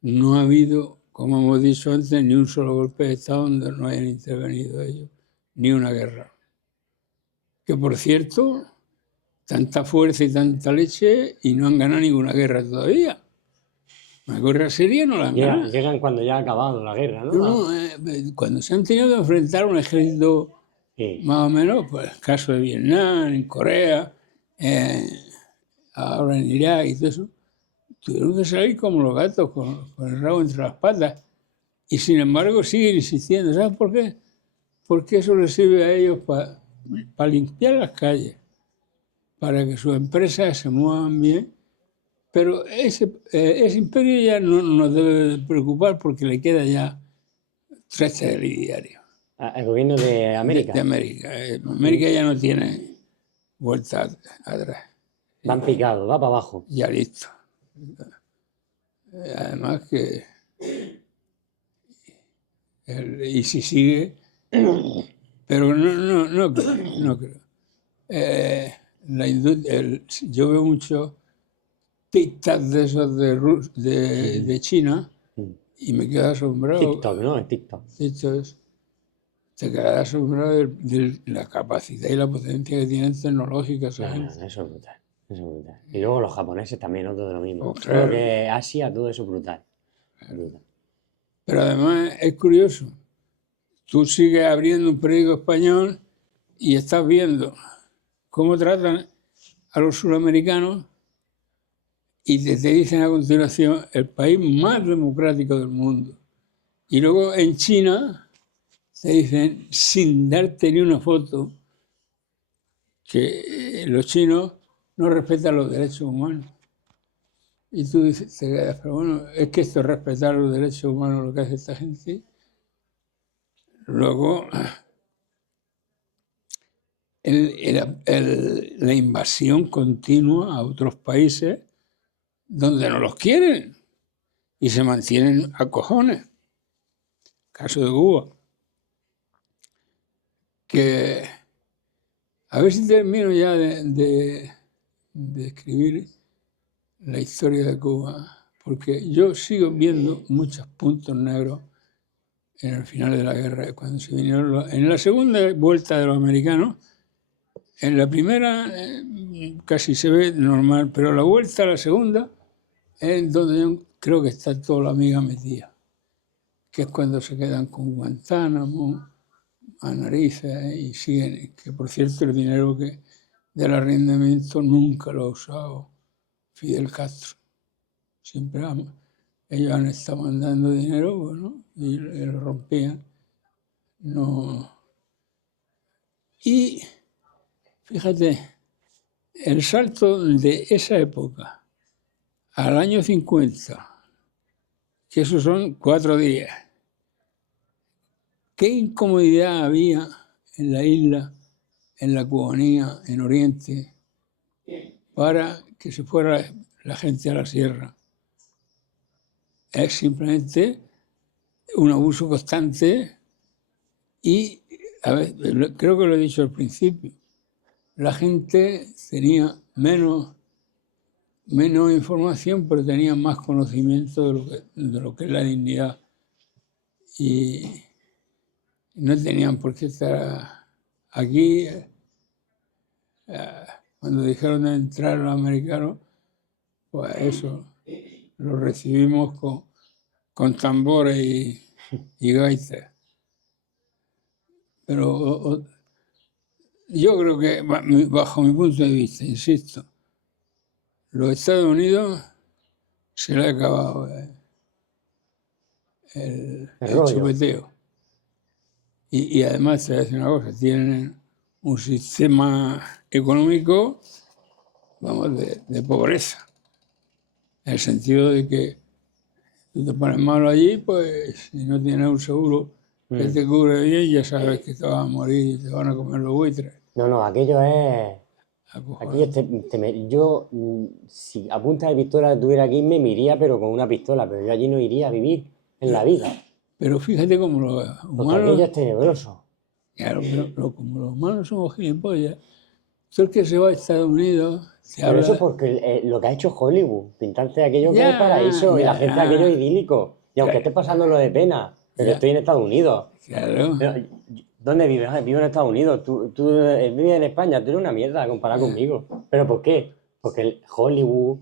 No ha habido, como hemos dicho antes, ni un solo golpe de Estado donde no hayan intervenido ellos, ni una guerra. Que, por cierto, tanta fuerza y tanta leche y no han ganado ninguna guerra todavía. Una guerra seria no la han ganado. Llegan cuando ya ha acabado la guerra, ¿no? No, cuando se han tenido que enfrentar a un ejército más o menos, pues el caso de Vietnam, en Corea, ahora en Irak y todo eso, tuvieron que salir como los gatos con el rabo entre las patas. Y sin embargo siguen insistiendo. ¿Sabes por qué? Porque eso les sirve a ellos para limpiar las calles, para que sus empresas se muevan bien. Pero ese imperio ya no nos debe preocupar porque le queda ya 3 telediarios. ¿El gobierno de América? De América. América ya no tiene vuelta atrás. Van picados, va para abajo. Ya listo. Además que... y si sigue... Pero no creo. Yo veo muchos TikToks de esos de China y me quedé asombrado. TikTok, ¿no? En TikTok. Esto es, te quedas asombrado de la capacidad y la potencia que tienen tecnológica esa No, gente. eso es brutal. Eso es brutal. Y luego los japoneses también, otro de lo mismo. Oh, Todo claro. lo que es Asia, todo eso es brutal. Brutal. Pero además es curioso. Tú sigues abriendo un periódico español y estás viendo cómo tratan a los sudamericanos y te dicen a continuación el país más democrático del mundo. Y luego en China te dicen, sin darte ni una foto, que los chinos no respetan los derechos humanos. Y tú dices, te quedas, pero bueno, es que esto es respetar los derechos humanos lo que hace esta gente. Luego, la invasión continua a otros países donde no los quieren y se mantienen a cojones. Caso de Cuba. Que a ver si termino ya de escribir la historia de Cuba, porque yo sigo viendo muchos puntos negros en el final de la guerra, cuando se vinieron en la segunda vuelta de los americanos. En la primera casi se ve normal, pero la vuelta a la segunda es donde yo creo que está toda la amiga metida, que es cuando se quedan con Guantánamo a narices y siguen, que por cierto el dinero del arrendamiento nunca lo ha usado Fidel Castro. Siempre ellos han estado mandando dinero, bueno, y lo rompían. No. Y fíjate, el salto de esa época al año 50, que esos son 4 días, qué incomodidad había en la isla, en la cubanía, en Oriente, para que se fuera la gente a la sierra. Es simplemente un abuso constante y, a ver, creo que lo he dicho al principio, la gente tenía menos información, pero tenía más conocimiento de lo que es la dignidad. Y no tenían por qué estar aquí. Cuando dijeron de entrar los americanos, pues eso, lo recibimos con tambores y gaitas. Pero yo creo que, bajo mi punto de vista, insisto, los Estados Unidos se le ha acabado el chupeteo. Y además, te voy a decir una cosa, tienen un sistema económico, vamos, de pobreza. En el sentido de que tú te pones malo allí, pues si no tienes un seguro que te cubre bien, ya sabes que te vas a morir y te van a comer los buitres. No, aquello es... Aquí yo, si a punta de pistola tuviera que irme, me iría, pero con una pistola, pero yo allí no iría a vivir en la vida. Pero fíjate cómo los humanos... Porque aquello es tenebroso. Claro, pero como los humanos somos gilipollas, tú el que se va a Estados Unidos... Pero eso porque lo que ha hecho Hollywood, pintarse aquello que es paraíso y la gente aquello idílico. Y aunque esté pasando lo de pena, pero estoy en Estados Unidos. Claro. Pero, ¿dónde vives? Vivo en Estados Unidos. Tú vives en España, tú eres una mierda comparado conmigo. ¿Pero por qué? Porque el Hollywood,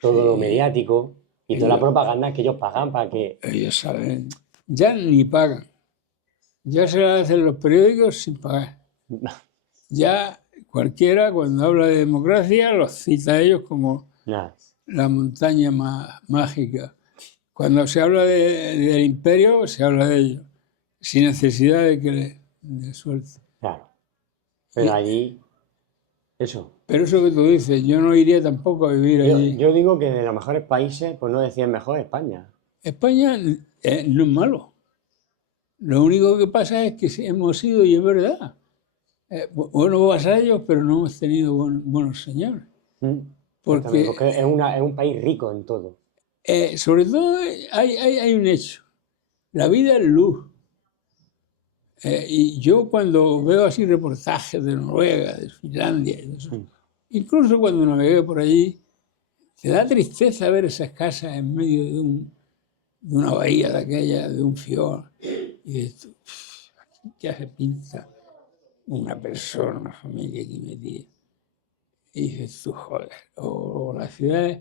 todo lo mediático y toda la propaganda que ellos pagan para que... Ellos saben. Ya ni pagan. Ya se la hacen los periódicos sin pagar. Ya cualquiera, cuando habla de democracia, los cita a ellos como la montaña mágica. Cuando se habla del imperio, se habla de ellos, sin necesidad de que le suelte. Claro. Pero allí, eso. Pero eso que tú dices, yo no iría tampoco a vivir allí. Yo digo que de los mejores países, pues no decían mejor España. España no es malo. Lo único que pasa es que hemos sido, y es verdad, buenos vasallos, pero no hemos tenido buenos señores. Porque es un país rico en todo. Sobre todo hay un hecho. La vida es luz. Y yo cuando veo así reportajes de Noruega, de Finlandia, de eso, incluso cuando navegué por allí, te da tristeza ver esas casas en medio de una bahía de aquella, de un fiord, y dices tú, ¿qué hace pinta una persona, una familia aquí metida? Y dices tú, joder, o las ciudades,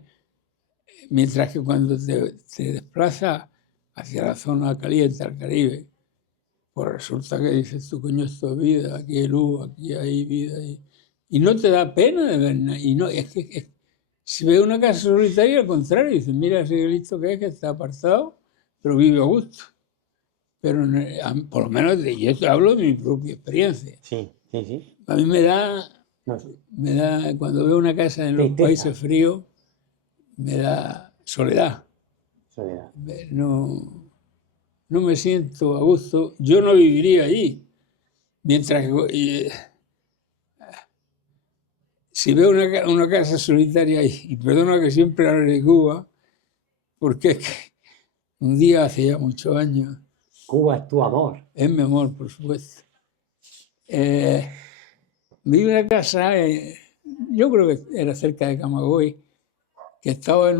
mientras que cuando te desplazas hacia la zona caliente, al Caribe, pues resulta que dices tú, coño, esto es vida, aquí hay luz, aquí hay vida, y no te da pena de ver nada, y no, si ve una casa solitaria, al contrario, dices, mira ese listo que es, que está apartado, pero vive a gusto. Pero por lo menos yo te hablo de mi propia experiencia. Sí, sí, sí. A mí No sé. cuando veo una casa en los Tristeza. países fríos, me da soledad. Soledad. No me siento a gusto. Yo no viviría allí. Mientras que si veo una casa solitaria y perdona que siempre hable de Cuba, porque es que un día, hace ya muchos años, Cuba es tu amor. es mi amor, por supuesto. Vi una casa, yo creo que era cerca de Camagüey, que estaba en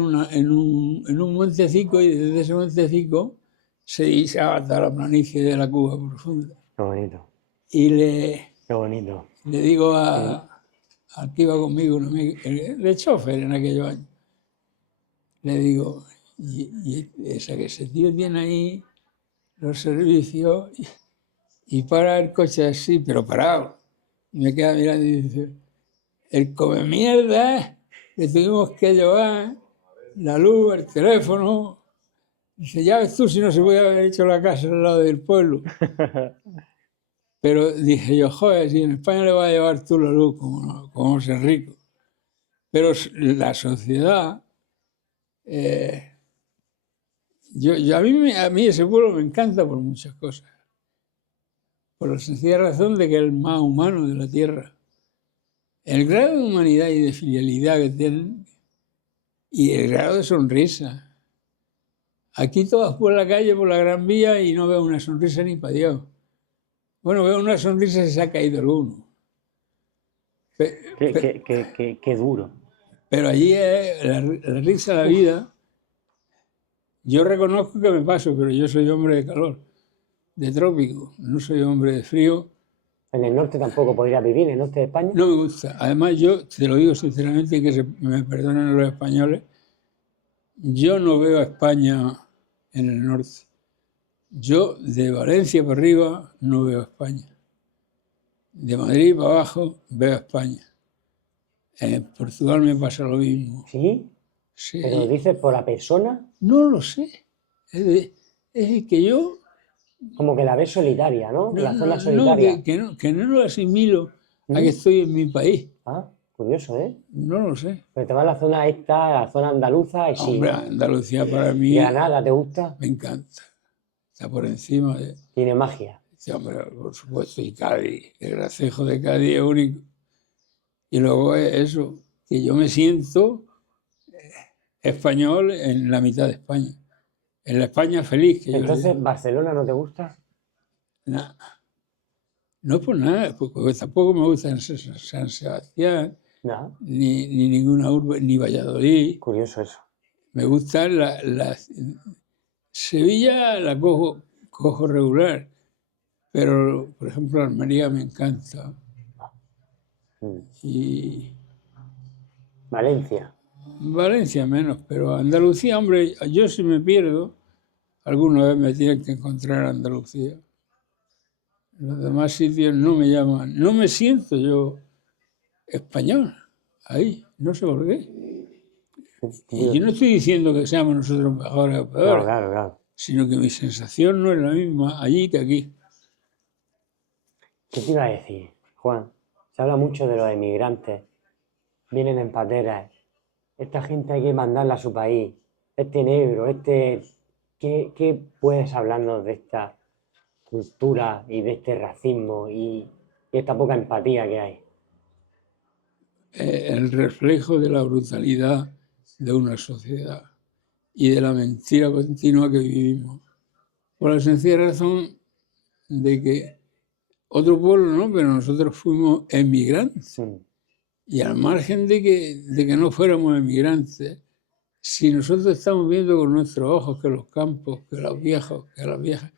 un montecico, y desde ese montecico se divisaba hasta la planicie de la Cuba profunda. Qué bonito. Y Qué bonito. le digo al que iba conmigo, un amigo, de chofer en aquellos años, le digo, y esa que ese tío tiene ahí los servicios y para el coche así, pero parado. Y me queda mirando y dice, el come mierda, le tuvimos que llevar la luz, el teléfono. Dice, ya ves tú si no se puede haber hecho la casa al lado del pueblo. Pero dije yo, joder, si en España le va a llevar tú la luz, como ser rico. Pero la sociedad, a mí ese pueblo me encanta por muchas cosas. Por la sencilla razón de que es el más humano de la tierra. El grado de humanidad y de filialidad que tienen y el grado de sonrisa. Aquí todas por la calle, por la Gran Vía, y no veo una sonrisa ni para Dios. Bueno, veo una sonrisa y se ha caído alguno. Qué duro. Pero allí es la risa de la vida. Yo reconozco que me paso, pero yo soy hombre de calor, de trópico, no soy hombre de frío. En el norte tampoco podría vivir, en el norte de España. No me gusta. Además, yo te lo digo sinceramente y que me perdonen los españoles, yo no veo a España en el norte. Yo de Valencia para arriba no veo a España. De Madrid para abajo veo a España. En Portugal me pasa lo mismo. ¿Sí? Sí. ¿Pero lo dices por la persona? No lo sé. Es decir, que yo... Como que la ves solitaria, ¿no? La zona No, solitaria. que no lo asimilo a que estoy en mi país. Ah, curioso, ¿eh? No lo sé. Pero te vas a la zona esta, la zona andaluza, y sí. Hombre, Andalucía para mí Granada, ¿te gusta? me encanta. Está por encima de... Tiene magia. Sí, hombre, por supuesto, y Cádiz. El gracejo de Cádiz es único. Y luego es eso, que yo me siento español en la mitad de España. En la España feliz. Que Entonces, yo ¿Barcelona no te gusta? nah, no por nada, porque tampoco me gusta San Sebastián, No. ni ninguna urbe, ni Valladolid. Curioso eso. Me gusta Sevilla, la cojo regular, pero por ejemplo Almería me encanta. Y Valencia. Valencia menos, pero Andalucía, hombre, yo si me pierdo, alguna vez me tienen que encontrar en Andalucía. Los demás sitios no me llaman, no me siento yo español, ahí, no sé por qué. Y yo no estoy diciendo que seamos nosotros mejores o peores, Claro. sino que mi sensación no es la misma allí que aquí. ¿Qué te iba a decir, Juan? Se habla mucho de los emigrantes. Vienen en pateras. Esta gente hay que mandarla a su país. Este negro, ¿Qué puedes hablarnos de esta cultura y de este racismo y esta poca empatía que hay? El reflejo de la brutalidad de una sociedad y de la mentira continua que vivimos. Por la sencilla razón de que otro pueblo no, pero nosotros fuimos emigrantes. Y al margen de que no fuéramos emigrantes, Si nosotros estamos viendo con nuestros ojos que los campos, que los viejos, que las viejas,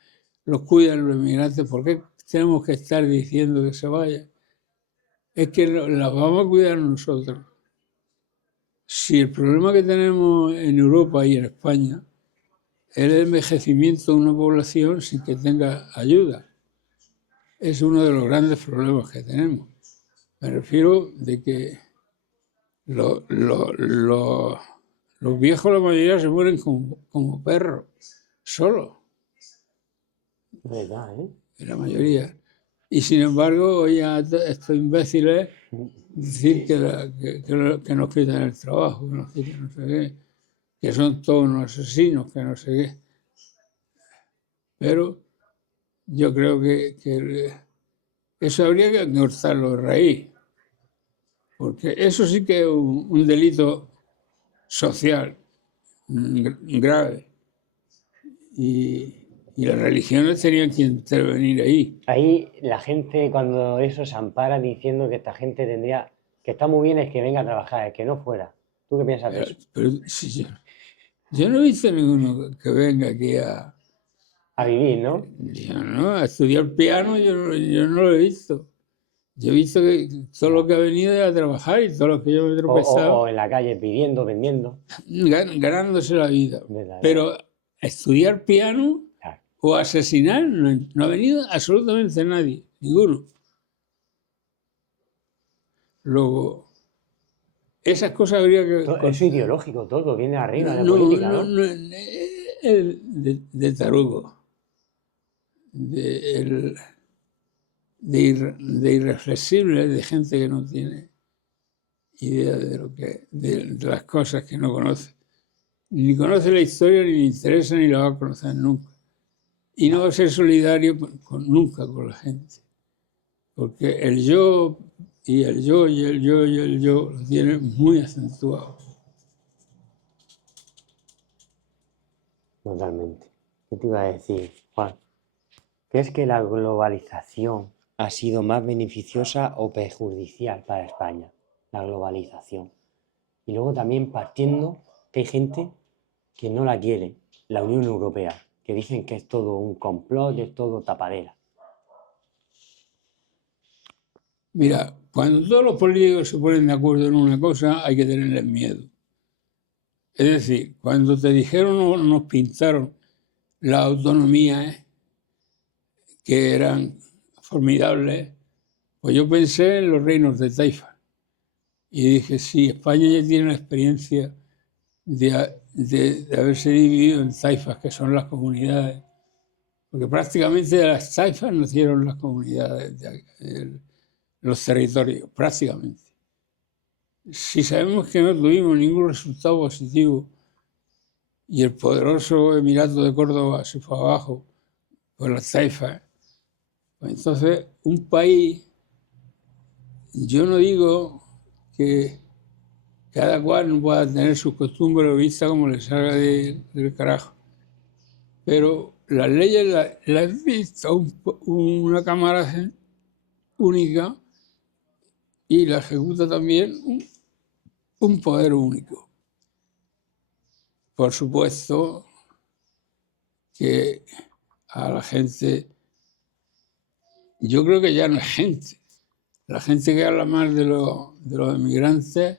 los cuidan los inmigrantes, ¿por qué tenemos que estar diciendo que se vayan? Es que las vamos a cuidar nosotros. Si el problema que tenemos en Europa y en España es el envejecimiento de una población sin que tenga ayuda, es uno de los grandes problemas que tenemos. Me refiero de que los viejos, la mayoría, se mueren como perros, solos, ¿Verdad, eh? la mayoría. Y sin embargo, oye a estos imbéciles decir que nos quitan el trabajo, que nos quitan no sé qué, que son todos unos asesinos, que no sé qué. Pero yo creo que eso habría que cortarlo de raíz, porque eso sí que es un delito social grave. Y las religiones tenían que intervenir ahí. Ahí la gente cuando eso se ampara diciendo que esta gente tendría, que está muy bien es que venga a trabajar, es que no fuera. ¿Tú qué piensas de eso? Pero si yo no he visto ninguno que venga aquí A vivir, ¿no? a estudiar piano, yo no lo he visto. Yo he visto que todo lo que ha venido es a trabajar y todos los que yo me he tropezado O en la calle pidiendo, vendiendo. ganándose la vida. ¿Verdad? Pero estudiar piano Claro. o asesinar no ha venido absolutamente nadie, ninguno. Luego, esas cosas habría que... Es ideológico todo, viene arriba de la política, ¿no? De tarugo, de irreflexible, de gente que no tiene idea de las cosas que no conoce. Ni conoce la historia, ni le interesa, ni la va a conocer nunca. Y no va a ser solidario nunca con la gente. Porque el yo y el yo y el yo y el yo lo tiene muy acentuado. Totalmente. ¿Qué te iba a decir, Juan? ¿Crees que la globalización ha sido más beneficiosa o perjudicial para España? La globalización. Y luego también partiendo que hay gente que no la quiere, la Unión Europea, que dicen que es todo un complot, que es todo tapadera. Mira, cuando todos los políticos se ponen de acuerdo en una cosa, hay que tenerles miedo. Es decir, cuando te dijeron o nos pintaron las autonomías que eran formidables, pues yo pensé en los reinos de Taifa. Y dije, sí, España ya tiene la experiencia de haberse dividido en taifas, que son las comunidades. Porque prácticamente de las taifas nacieron las comunidades, los territorios, prácticamente. Si sabemos que no tuvimos ningún resultado positivo y el poderoso Emirato de Córdoba se fue abajo por las taifas, pues entonces un país, yo no digo que cada cual no pueda tener sus costumbres o vista como le salga del carajo, pero las leyes las dicta una cámara única y la ejecuta también un poder único. Por supuesto que a la gente, yo creo que ya no es gente, la gente que habla mal de los inmigrantes,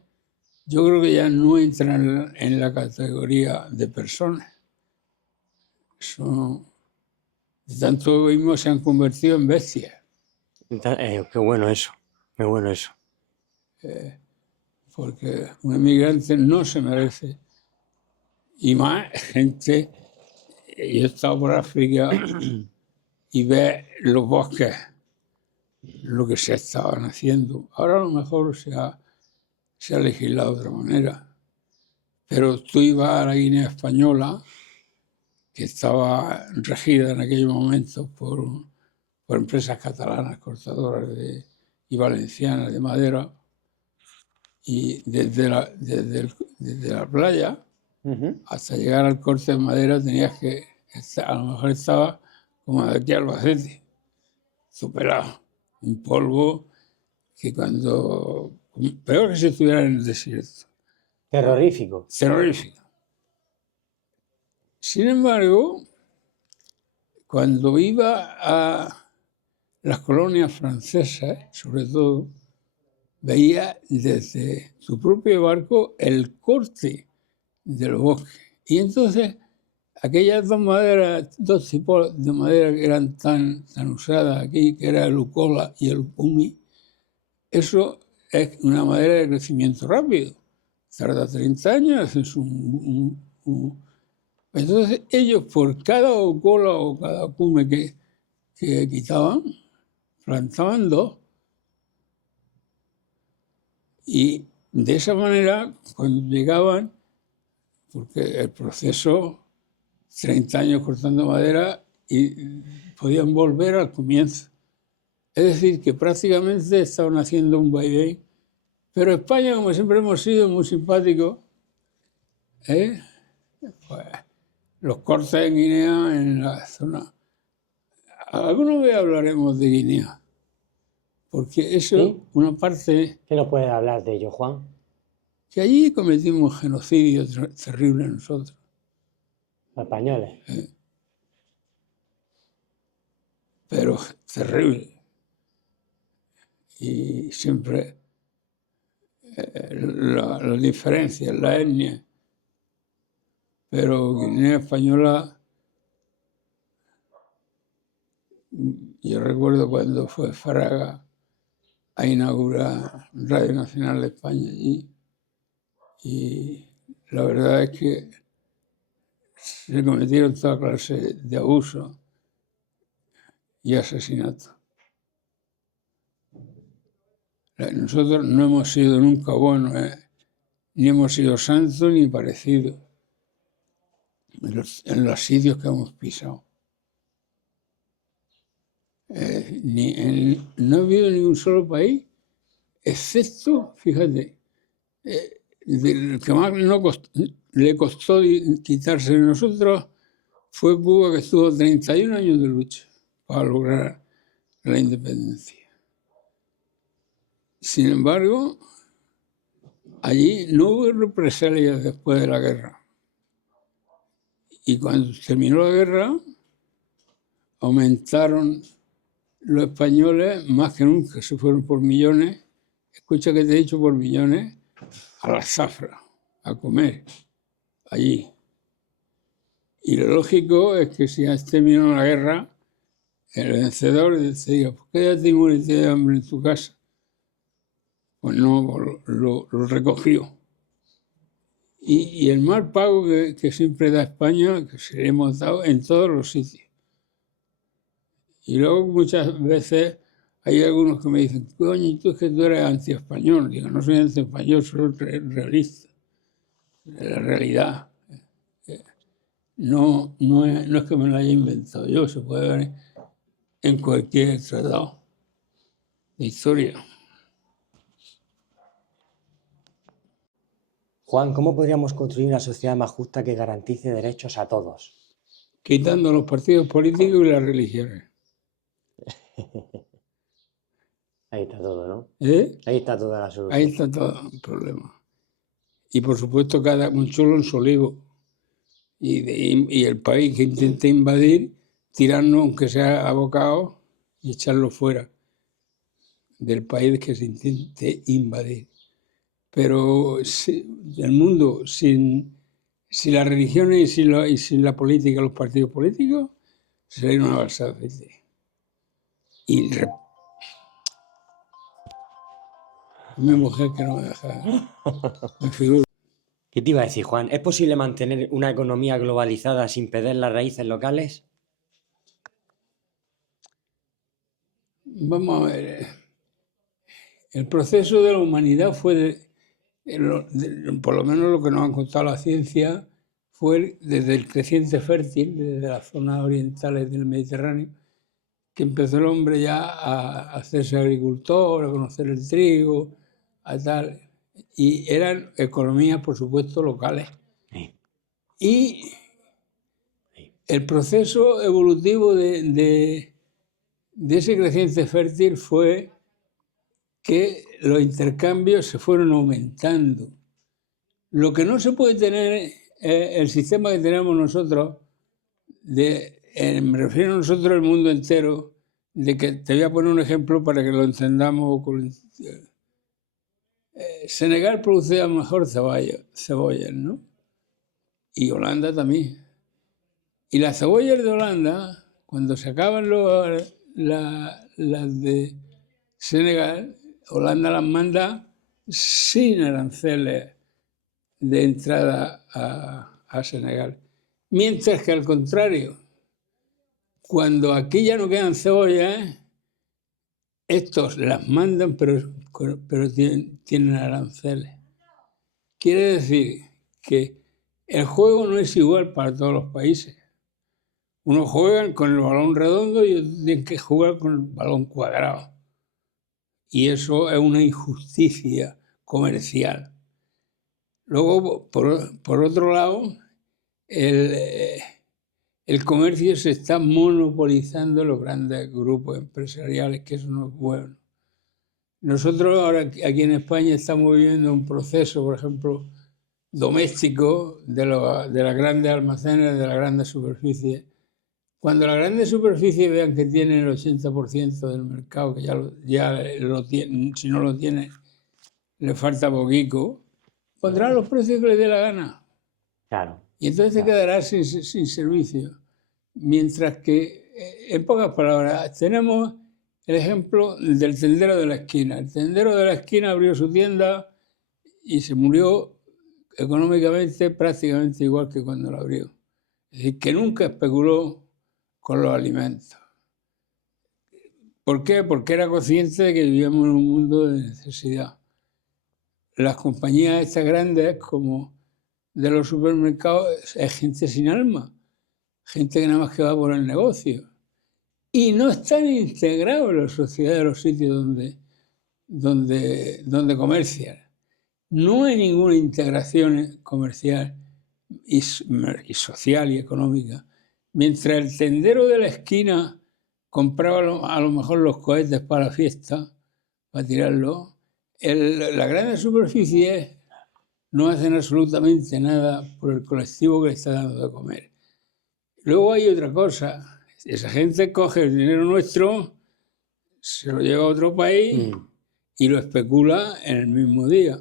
yo creo que ya no entran en la categoría de personas. De tanto egoísmo se han convertido en bestias. Qué bueno eso, qué bueno eso. Porque un inmigrante no se merece. Y más gente, yo he estado por África y ve los bosques, lo que se estaban haciendo. Ahora a lo mejor se ha legislado de otra manera. Pero tú ibas a la Guinea Española, que estaba regida en aquellos momentos por empresas catalanas cortadoras y valencianas de madera, y desde la playa hasta llegar al corte de madera tenías que, a lo mejor estaba como de aquí a Albacete, superado, un polvo que peor que si estuviera en el desierto. Terrorífico. Terrorífico. Sin embargo, cuando iba a las colonias francesas, sobre todo, veía desde su propio barco el corte del bosque. Y entonces, aquellas dos tipos de madera que eran tan usadas aquí, que era el ucola y el upumi, eso es una madera de crecimiento rápido. Tarda 30 años, es Entonces ellos por cada ucola o cada upume que quitaban, plantaban dos. Y de esa manera, cuando llegaban, porque el proceso, 30 años cortando madera, y podían volver al comienzo. Es decir, que prácticamente estaban haciendo un vaivén. Pero España, como siempre hemos sido muy simpáticos, pues los cortes en Guinea, en la zona... Alguna vez hablaremos de Guinea, porque eso, ¿Sí? una parte... ¿Qué nos puedes hablar de ello, Juan? Que allí cometimos genocidio terrible nosotros. Los españoles. Pero terrible. Y siempre la diferencia, la etnia. Pero Guinea Española, yo recuerdo cuando fue Fraga a inaugurar Radio Nacional de España allí, y la verdad es que se cometieron toda clase de abusos y asesinatos. Nosotros no hemos sido nunca buenos, ni hemos sido santos ni parecidos en los sitios que hemos pisado. No ha habido ningún solo país, excepto, fíjate, el que más le costó quitarse de nosotros fue Cuba, que estuvo 31 años de lucha para lograr la independencia. Sin embargo, allí no hubo represalias después de la guerra. Y cuando terminó la guerra, aumentaron los españoles más que nunca, se fueron por millones. Escucha que te he dicho por millones, a la zafra, a comer allí. Y lo lógico es que si has terminado la guerra, el vencedor te diga, pues quédate y muérete de hambre en tu casa. Pues no, lo recogió. Y el mal pago que siempre da España, que se le hemos dado en todos los sitios. Y luego muchas veces hay algunos que me dicen, coño, tú es que tú eres anti-español. Digo, no soy anti-español, soy realista. La realidad. No es que me lo haya inventado yo, se puede ver en cualquier tratado de historia. Juan, ¿cómo podríamos construir una sociedad más justa que garantice derechos a todos? Quitando los partidos políticos y las religiones. Ahí está todo, ¿no? ¿Eh? Ahí está toda la solución. Ahí está todo el problema. Y por supuesto, un solo en su olivo. Y el país que intente invadir, tirarnos, aunque sea abocados, y echarlo fuera del país que se intente invadir. Pero el mundo sin las religiones y sin la política, los partidos políticos, sería una balsa de aceite. Y mi mujer que no me deja, me figuro. ¿Qué te iba a decir, Juan? ¿Es posible mantener una economía globalizada sin perder las raíces locales? Vamos a ver. El proceso de la humanidad fue, por lo menos lo que nos ha contado la ciencia, fue desde el creciente fértil, desde las zonas orientales del Mediterráneo, que empezó el hombre ya a hacerse agricultor, a conocer el trigo, a tal. Y eran economías, por supuesto, locales. Sí. Y el proceso evolutivo de ese creciente fértil fue que los intercambios se fueron aumentando. Lo que no se puede tener el sistema que tenemos nosotros, me refiero a nosotros el mundo entero, de que te voy a poner un ejemplo para que lo entendamos. Senegal producía mejor cebollas, ¿no? Y Holanda también. Y las cebollas de Holanda, cuando se acaban las de Senegal, Holanda las manda sin aranceles de entrada a Senegal. Mientras que al contrario, cuando aquí ya no quedan cebollas, estos las mandan, pero tienen aranceles. Quiere decir que el juego no es igual para todos los países. Unos juegan con el balón redondo y otros tienen que jugar con el balón cuadrado. Y eso es una injusticia comercial. Luego, por otro lado, el comercio se está monopolizando los grandes grupos empresariales, que eso no es bueno. Nosotros ahora aquí en España estamos viviendo un proceso, por ejemplo, doméstico de las grandes almacenes, de las grandes superficies. Cuando las grandes superficies vean que tienen el 80% del mercado, que ya lo tienen, si no lo tienen, le falta poquito, pondrán los precios que les dé la gana. Claro. Y entonces te quedarás sin servicio. Mientras que, en pocas palabras, tenemos el ejemplo del tendero de la esquina. El tendero de la esquina abrió su tienda y se murió económicamente prácticamente igual que cuando la abrió. Es decir, que nunca especuló con los alimentos. ¿Por qué? Porque era consciente de que vivíamos en un mundo de necesidad. Las compañías estas grandes, como de los supermercados, es gente sin alma, gente que nada más que va por el negocio. Y no están integrados en la sociedad de los sitios donde comercian. No hay ninguna integración comercial y social y económica. Mientras el tendero de la esquina compraba a lo mejor los cohetes para la fiesta, para tirarlo, las grandes superficies no hacen absolutamente nada por el colectivo que le está dando de comer. Luego hay otra cosa. Esa gente coge el dinero nuestro, se lo lleva a otro país y lo especula en el mismo día.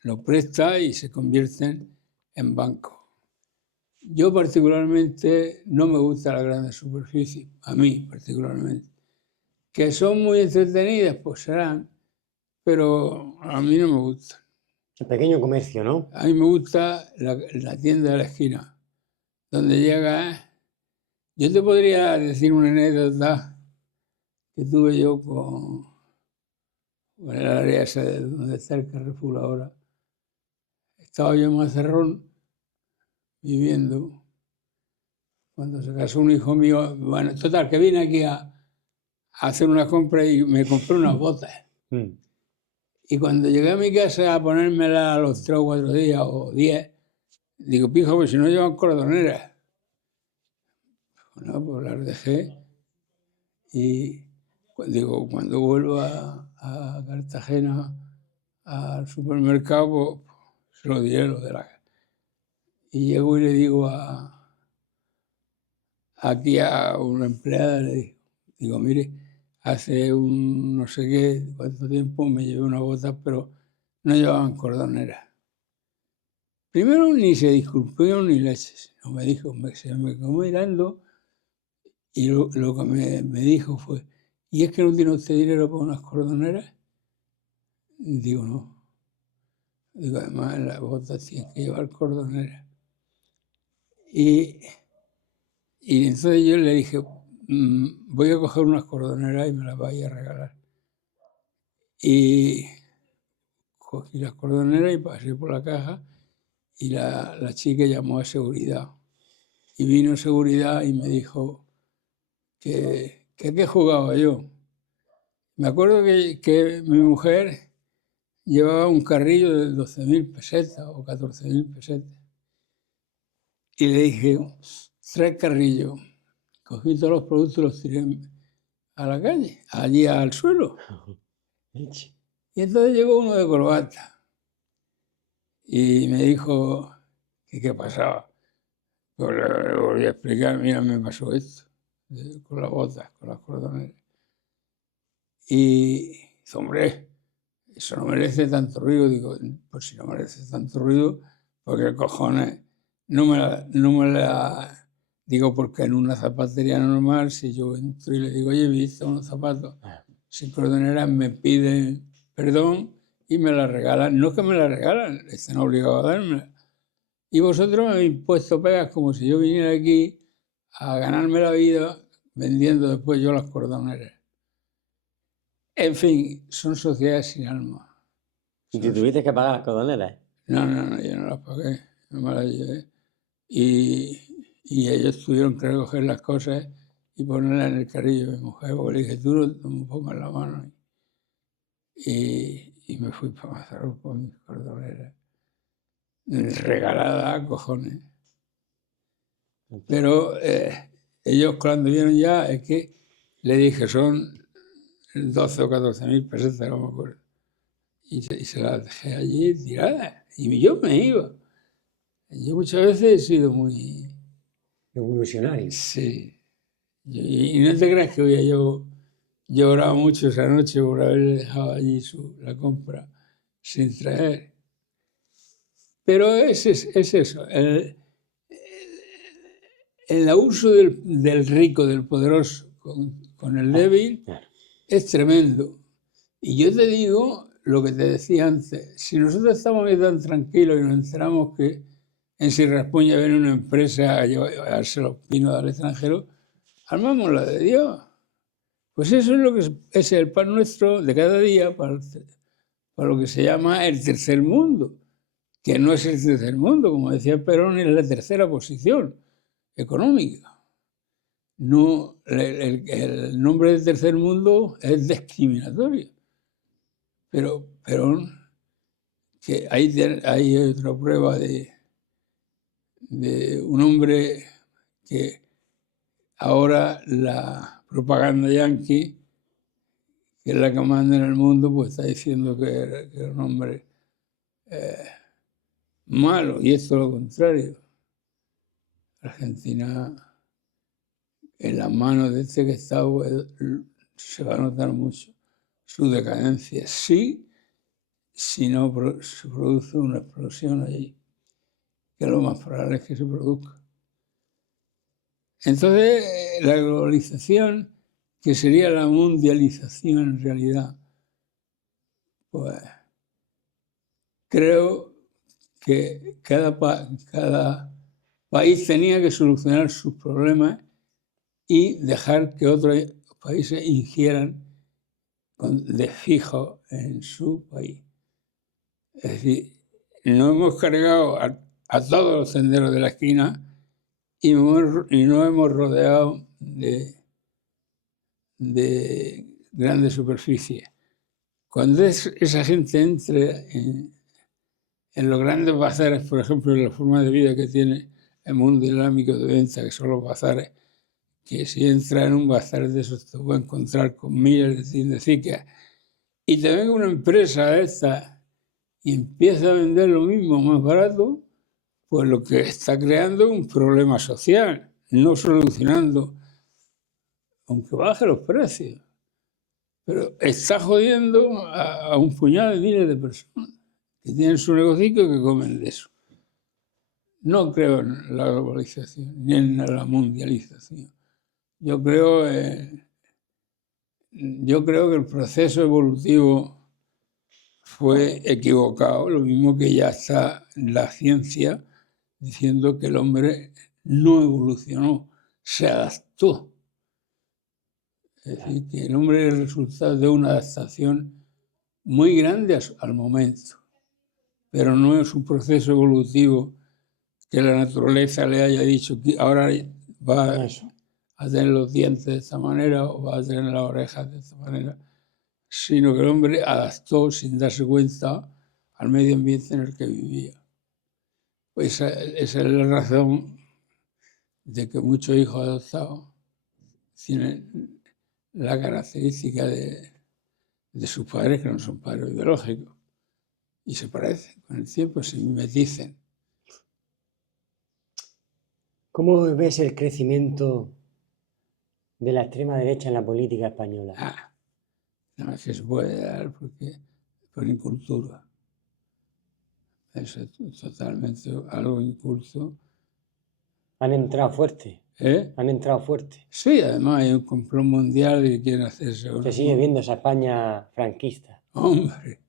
Lo presta y se convierten en bancos. Yo particularmente no me gusta la grandes superficies, a mí particularmente. Que son muy entretenidas, pues serán, pero a mí no me gusta. El pequeño comercio, ¿no? A mí me gusta la tienda de la esquina, donde llega. Yo te podría decir una anécdota que tuve yo con el área esa de donde está el Carrefour ahora. Estaba yo en Mazarrón viviendo cuando se casó un hijo mío. Bueno, total, que vine aquí a hacer una compra y me compré unas botas. Y cuando llegué a mi casa a ponérmelas a los 3 o 4 días o 10, digo, pijo, pues si no llevan cordoneras. Bueno, pues las dejé y digo, cuando vuelvo a Cartagena al supermercado, pues se lo diré lo de la... Y llego y le digo aquí a una empleada, le digo, mire, hace un no sé qué, cuánto tiempo me llevé unas botas, pero no llevaban cordoneras. Primero ni se disculpó ni leches, no me dijo, se me quedó mirando y lo que me dijo fue, ¿y es que no tiene usted dinero para unas cordoneras? Y digo, no. Digo, además en las botas tienen que llevar cordoneras. Y entonces yo le dije, voy a coger unas cordoneras y me las vais a regalar. Y cogí las cordoneras y pasé por la caja y la chica llamó a seguridad. Y vino seguridad y me dijo que qué jugaba yo. Me acuerdo que mi mujer llevaba un carrillo de 12.000 pesetas o 14.000 pesetas. Y le dije, 3 carrillos. Cogí todos los productos y los tiré a la calle, allí al suelo. Y entonces llegó uno de corbata y me dijo, qué pasaba. Pues le volví a explicar, mira, me pasó esto, con las botas, con las cordoneras. Y dice, hombre, eso no merece tanto ruido. Digo, pues si no merece tanto ruido, porque cojones, no me la... Digo, porque en una zapatería normal, si yo entro y le digo, oye, he visto unos zapatos sin cordoneras, me piden perdón y me la regalan. No es que me la regalan, están obligados a dármela. Y vosotros me habéis puesto pegas como si yo viniera aquí a ganarme la vida vendiendo después yo las cordoneras. En fin, son sociedades sin alma. ¿Y te tuviste que pagar las cordoneras? No, yo no las pagué, no me las llevé. Y ellos tuvieron que recoger las cosas y ponerlas en el carrillo de mi mujer, porque le dije, tú no me pongas la mano. Y me fui para Mazarrón con mis cordoneras. Regalada a cojones. Pero ellos cuando vieron ya, es que le dije, son 12 o 14.000 pesetas, no me acuerdo. Y se las dejé allí tiradas. Y yo me iba. Yo muchas veces he sido muy... Revolucionario. Sí. Y no te creas que yo lloraba mucho esa noche por haberle dejado allí la compra sin traer. Pero es eso. El abuso del rico, del poderoso, con el débil, Claro. es tremendo. Y yo te digo lo que te decía antes. Si nosotros estamos ahí tan tranquilos y nos enteramos que en Sirraspuña viene una empresa a llevarse los pinos al extranjero, armamos la de Dios. Pues eso es lo que es el pan nuestro de cada día para lo que se llama el tercer mundo, que no es el tercer mundo, como decía Perón, es la tercera posición económica. No, el nombre del tercer mundo es discriminatorio. Pero Perón, que hay otra prueba de un hombre que ahora la propaganda yanqui, que es la que manda en el mundo, pues está diciendo que era un hombre malo, y esto es lo contrario. Argentina, en las manos de este que está, pues, se va a notar mucho su decadencia. Sí, si no se produce una explosión allí, que lo más probable es que se produzca. Entonces, la globalización, que sería la mundialización en realidad, pues creo que cada país tenía que solucionar sus problemas y dejar que otros países ingieran de fijo en su país. Es decir, no hemos cargado a todos los senderos de la esquina y no hemos rodeado de grandes superficies. Cuando esa gente entre en los grandes bazares, por ejemplo, en la forma de vida que tiene el mundo islámico de venta, que son los bazares, que si entra en un bazar de esos te va a encontrar con miles de tiendecitas, y te venga una empresa esta y empieza a vender lo mismo más barato, pues lo que está creando es un problema social, no solucionando, aunque baje los precios. Pero está jodiendo a un puñado de miles de personas que tienen su negocio y que comen de eso. No creo en la globalización ni en la mundialización. Yo creo que el proceso evolutivo fue equivocado, lo mismo que ya está la ciencia diciendo que el hombre no evolucionó, se adaptó. Es decir, que el hombre es el resultado de una adaptación muy grande al momento, pero no es un proceso evolutivo que la naturaleza le haya dicho que ahora va a tener los dientes de esta manera o va a tener las orejas de esta manera, sino que el hombre adaptó sin darse cuenta al medio ambiente en el que vivía. Pues esa es la razón de que muchos hijos adoptados tienen la característica de sus padres, que no son padres biológicos, y se parecen, con el tiempo se mimeticen. ¿Cómo ves el crecimiento de la extrema derecha en la política española? No es que se puede dar porque por incultura. Eso es totalmente algo inculto. Han entrado fuerte. ¿Eh? Han entrado fuerte. Sí, además hay un complot mundial que quieren hacerse. Se sigue viendo esa España franquista. Hombre,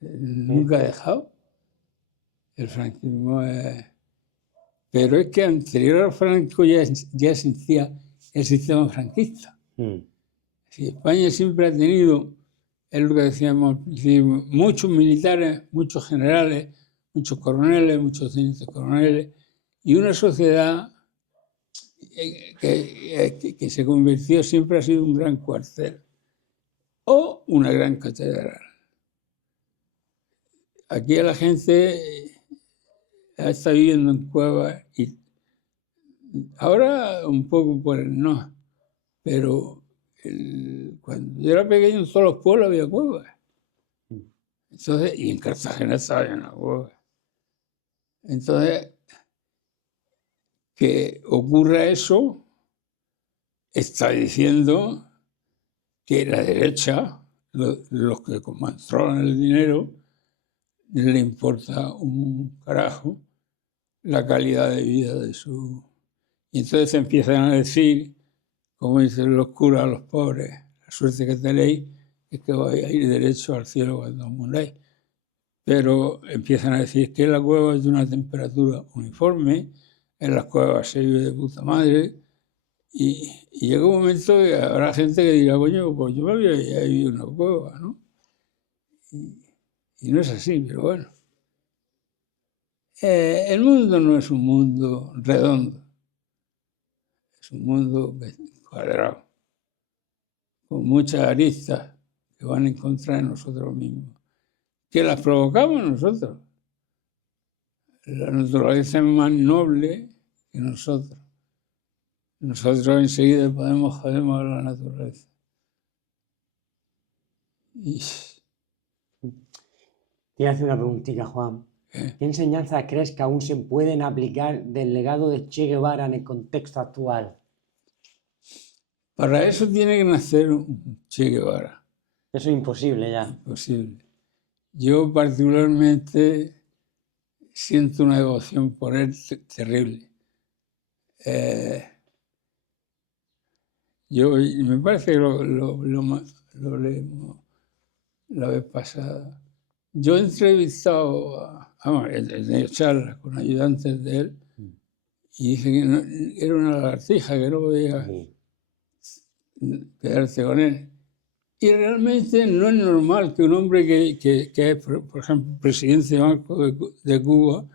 nunca ha dejado. El franquismo es... Pero es que anterior al Franco ya existía el sistema franquista. Si España siempre ha tenido, es lo que decíamos al principio, muchos militares, muchos generales, muchos coroneles, muchos tenientes coroneles, y una sociedad que se convirtió, siempre ha sido un gran cuartel o una gran catedral. Aquí la gente está viviendo en cuevas y ahora un poco por el no, pero cuando yo era pequeño en todos los pueblos había cuevas. Entonces, y en Cartagena estaba en la cueva. Entonces, que ocurra eso, está diciendo que la derecha, los que controlan el dinero, le importa un carajo la calidad de vida de su... Y entonces empiezan a decir, como dicen los curas a los pobres, la suerte que tenéis es que vais a ir derecho al cielo cuando muráis. Pero empiezan a decir que la cueva es de una temperatura uniforme, en las cuevas se vive de puta madre, y llega un momento que habrá gente que dirá, coño, pues yo me había vivido en una cueva, ¿no? Y no es así, pero bueno. El mundo no es un mundo redondo, es un mundo cuadrado, con muchas aristas que van a encontrar en nosotros mismos, que las provocamos nosotros. La naturaleza es más noble que nosotros. Nosotros enseguida podemos joder a la naturaleza. Te hace una preguntita, Juan. ¿Qué enseñanzas crees que aún se pueden aplicar del legado de Che Guevara en el contexto actual? Para eso tiene que nacer un Che Guevara. Eso es imposible ya. Imposible. Yo particularmente siento una devoción por él terrible. Me parece que lo leemos la vez pasada. Yo he entrevistado, he tenido charlas con ayudantes de él y dije que era una lagartija, que no podía quedarse con él. Y realmente no es normal que un hombre que es, por ejemplo, presidente de Banco de Cuba,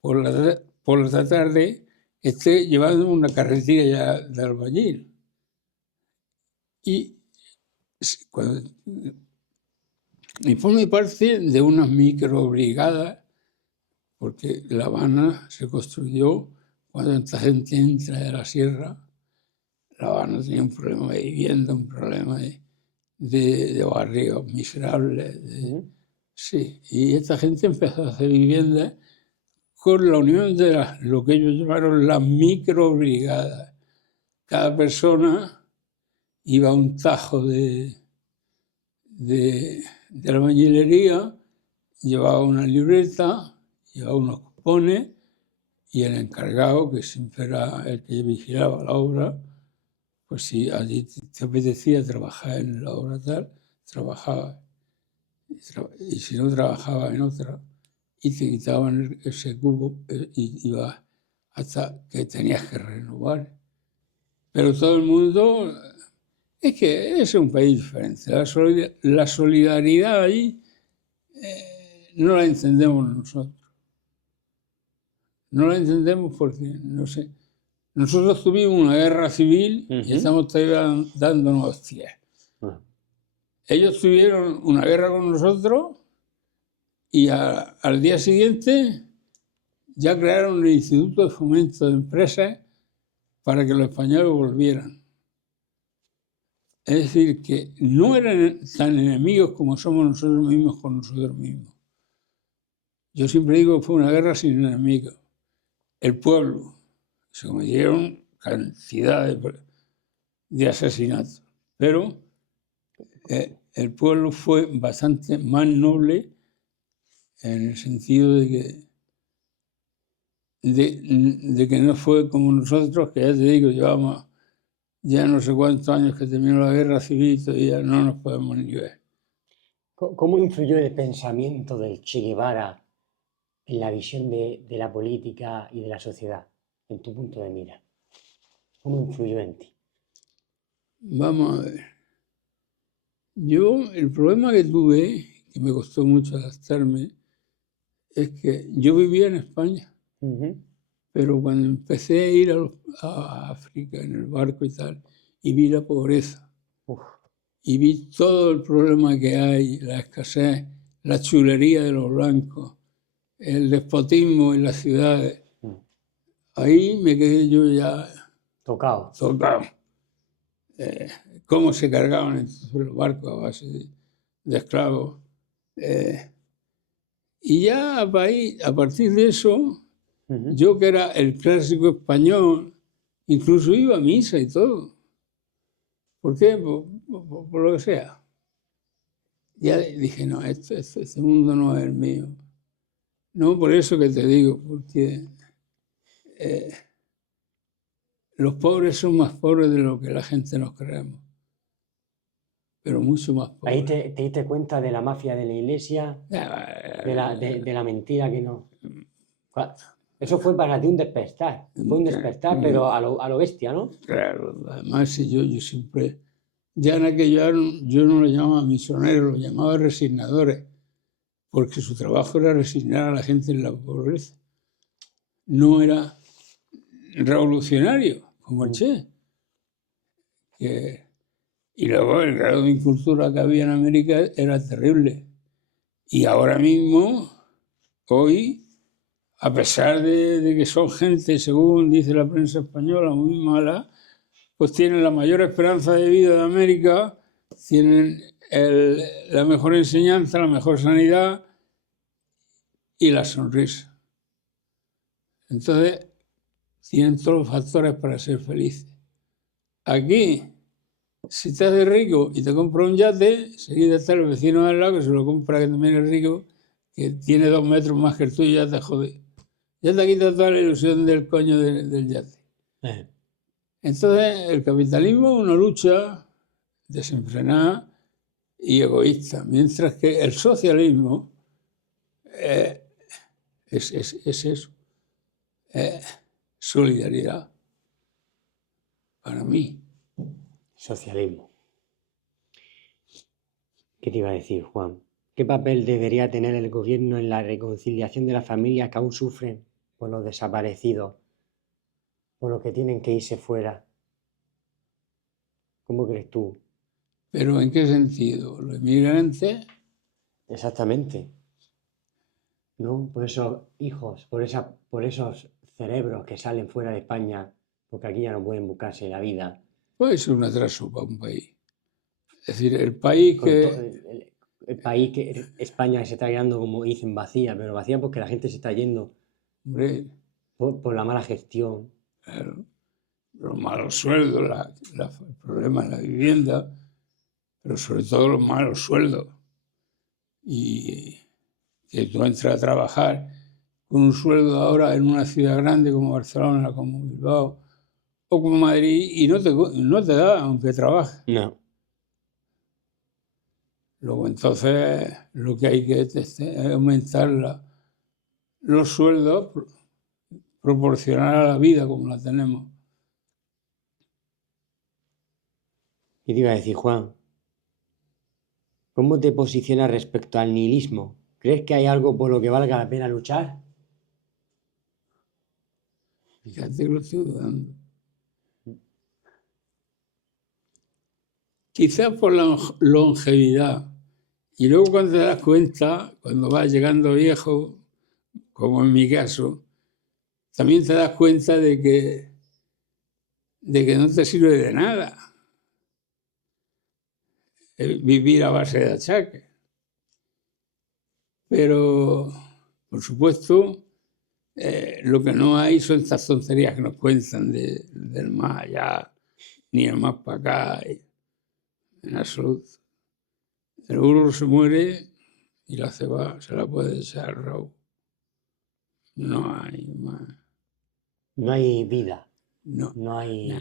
por la tarde esté llevando una carretilla ya de albañil. Y por mi parte de unas microbrigadas, porque La Habana se construyó cuando esta gente entra de la sierra. La Habana tenía un problema de vivienda, un problema de barrios miserables. Sí, y esta gente empezó a hacer viviendas con la unión de lo que ellos llamaron las microbrigadas. Cada persona iba a un tajo de albañilería, llevaba una libreta, llevaba unos cupones y el encargado, que siempre era el que vigilaba la obra, pues si a ti te apetecía trabajar en la obra tal, trabajaba. Y si no, trabajaba en otra y te quitaban ese cupo y iba hasta que tenías que renovar. Pero todo el mundo... Es que es un país diferente. La solidaridad ahí no la entendemos nosotros. No la entendemos porque, no sé, nosotros tuvimos una guerra civil y estamos todavía dándonos hostias. Ellos tuvieron una guerra con nosotros y al día siguiente ya crearon el Instituto de Fomento de Empresas para que los españoles volvieran. Es decir, que no eran tan enemigos como somos nosotros mismos con nosotros mismos. Yo siempre digo que fue una guerra sin enemigos. El pueblo se cometieron cantidad de asesinatos, pero el pueblo fue bastante más noble en el sentido de que no fue como nosotros, que ya te digo, llevamos ya no sé cuántos años que terminó la guerra civil y todavía no nos podemos ni ver. ¿Cómo influyó el pensamiento del Che Guevara en la visión de la política y de la sociedad, en tu punto de mira? ¿Cómo influyó en ti? Vamos a ver. Yo, el problema que tuve, que me costó mucho adaptarme, es que yo vivía en España, pero cuando empecé a ir a África en el barco y tal, y vi la pobreza, y vi todo el problema que hay, la escasez, la chulería de los blancos, el despotismo en las ciudades, ahí me quedé yo ya Tocado. Cómo se cargaban entonces los barcos a base de esclavos. Y ya a partir de eso, yo que era el clásico español, incluso iba a misa y todo. ¿Por qué? Por lo que sea. Ya dije, no, este mundo no es el mío. No por eso que te digo, porque los pobres son más pobres de lo que la gente nos creemos, pero mucho más pobres. Ahí te diste cuenta de la mafia de la iglesia, de la mentira que no... Eso fue para ti un despertar. Fue un despertar, pero a lo bestia, ¿no? Claro, además yo siempre... Ya en aquello yo no lo llamaba misioneros, lo llamaba resignadores, porque su trabajo era resignar a la gente en la pobreza. No era revolucionario, como el Che. Y luego el grado de incultura que había en América era terrible. Y ahora mismo, hoy, a pesar de que son gente, según dice la prensa española, muy mala, pues tienen la mayor esperanza de vida de América, tienen la mejor enseñanza, la mejor sanidad y la sonrisa. Entonces, tienen todos los factores para ser felices. Aquí, si te haces rico y te compras un yate, seguida está el vecino al lado que se lo compra, que también es rico, que tiene 2 metros más que el tuyo y ya te jode. Ya te quita toda la ilusión del coño del yate. Entonces, el capitalismo es una lucha desenfrenada y egoísta, mientras que el socialismo es eso, solidaridad, para mí. Socialismo. ¿Qué te iba a decir, Juan? ¿Qué papel debería tener el gobierno en la reconciliación de las familias que aún sufren por los desaparecidos, por los que tienen que irse fuera? ¿Cómo crees tú? ¿Pero en qué sentido? ¿Los inmigrantes? Exactamente. ¿No? Por esos hijos, por esos cerebros que salen fuera de España, porque aquí ya no pueden buscarse la vida. Puede ser un atraso para un país. Es decir, el país El país que España se está quedando, como dicen, vacía, pero vacía porque la gente se está yendo hombre, por la mala gestión. claro, los malos sueldos, el problema en la vivienda, pero sobre todo los malos sueldos. Y que tú entras a trabajar con un sueldo ahora en una ciudad grande como Barcelona, como Bilbao o como Madrid y no te da aunque trabajes. No. Luego entonces lo que hay que es aumentar los sueldos proporcional a la vida como la tenemos. Y te iba a decir, Juan, ¿cómo te posicionas respecto al nihilismo? ¿Crees que hay algo por lo que valga la pena luchar? Fíjate que lo estoy dudando. Quizás por la longevidad. Y luego cuando te das cuenta, cuando vas llegando viejo, como en mi caso, también te das cuenta de que no te sirve de nada vivir a base de achaques. Pero, por supuesto, Lo que no hay son estas tonterías que nos cuentan del más allá, ni el más para acá, en absoluto. El burro se muere y la ceba se la puede echar al rabo. No hay más. No hay vida, No. no hay...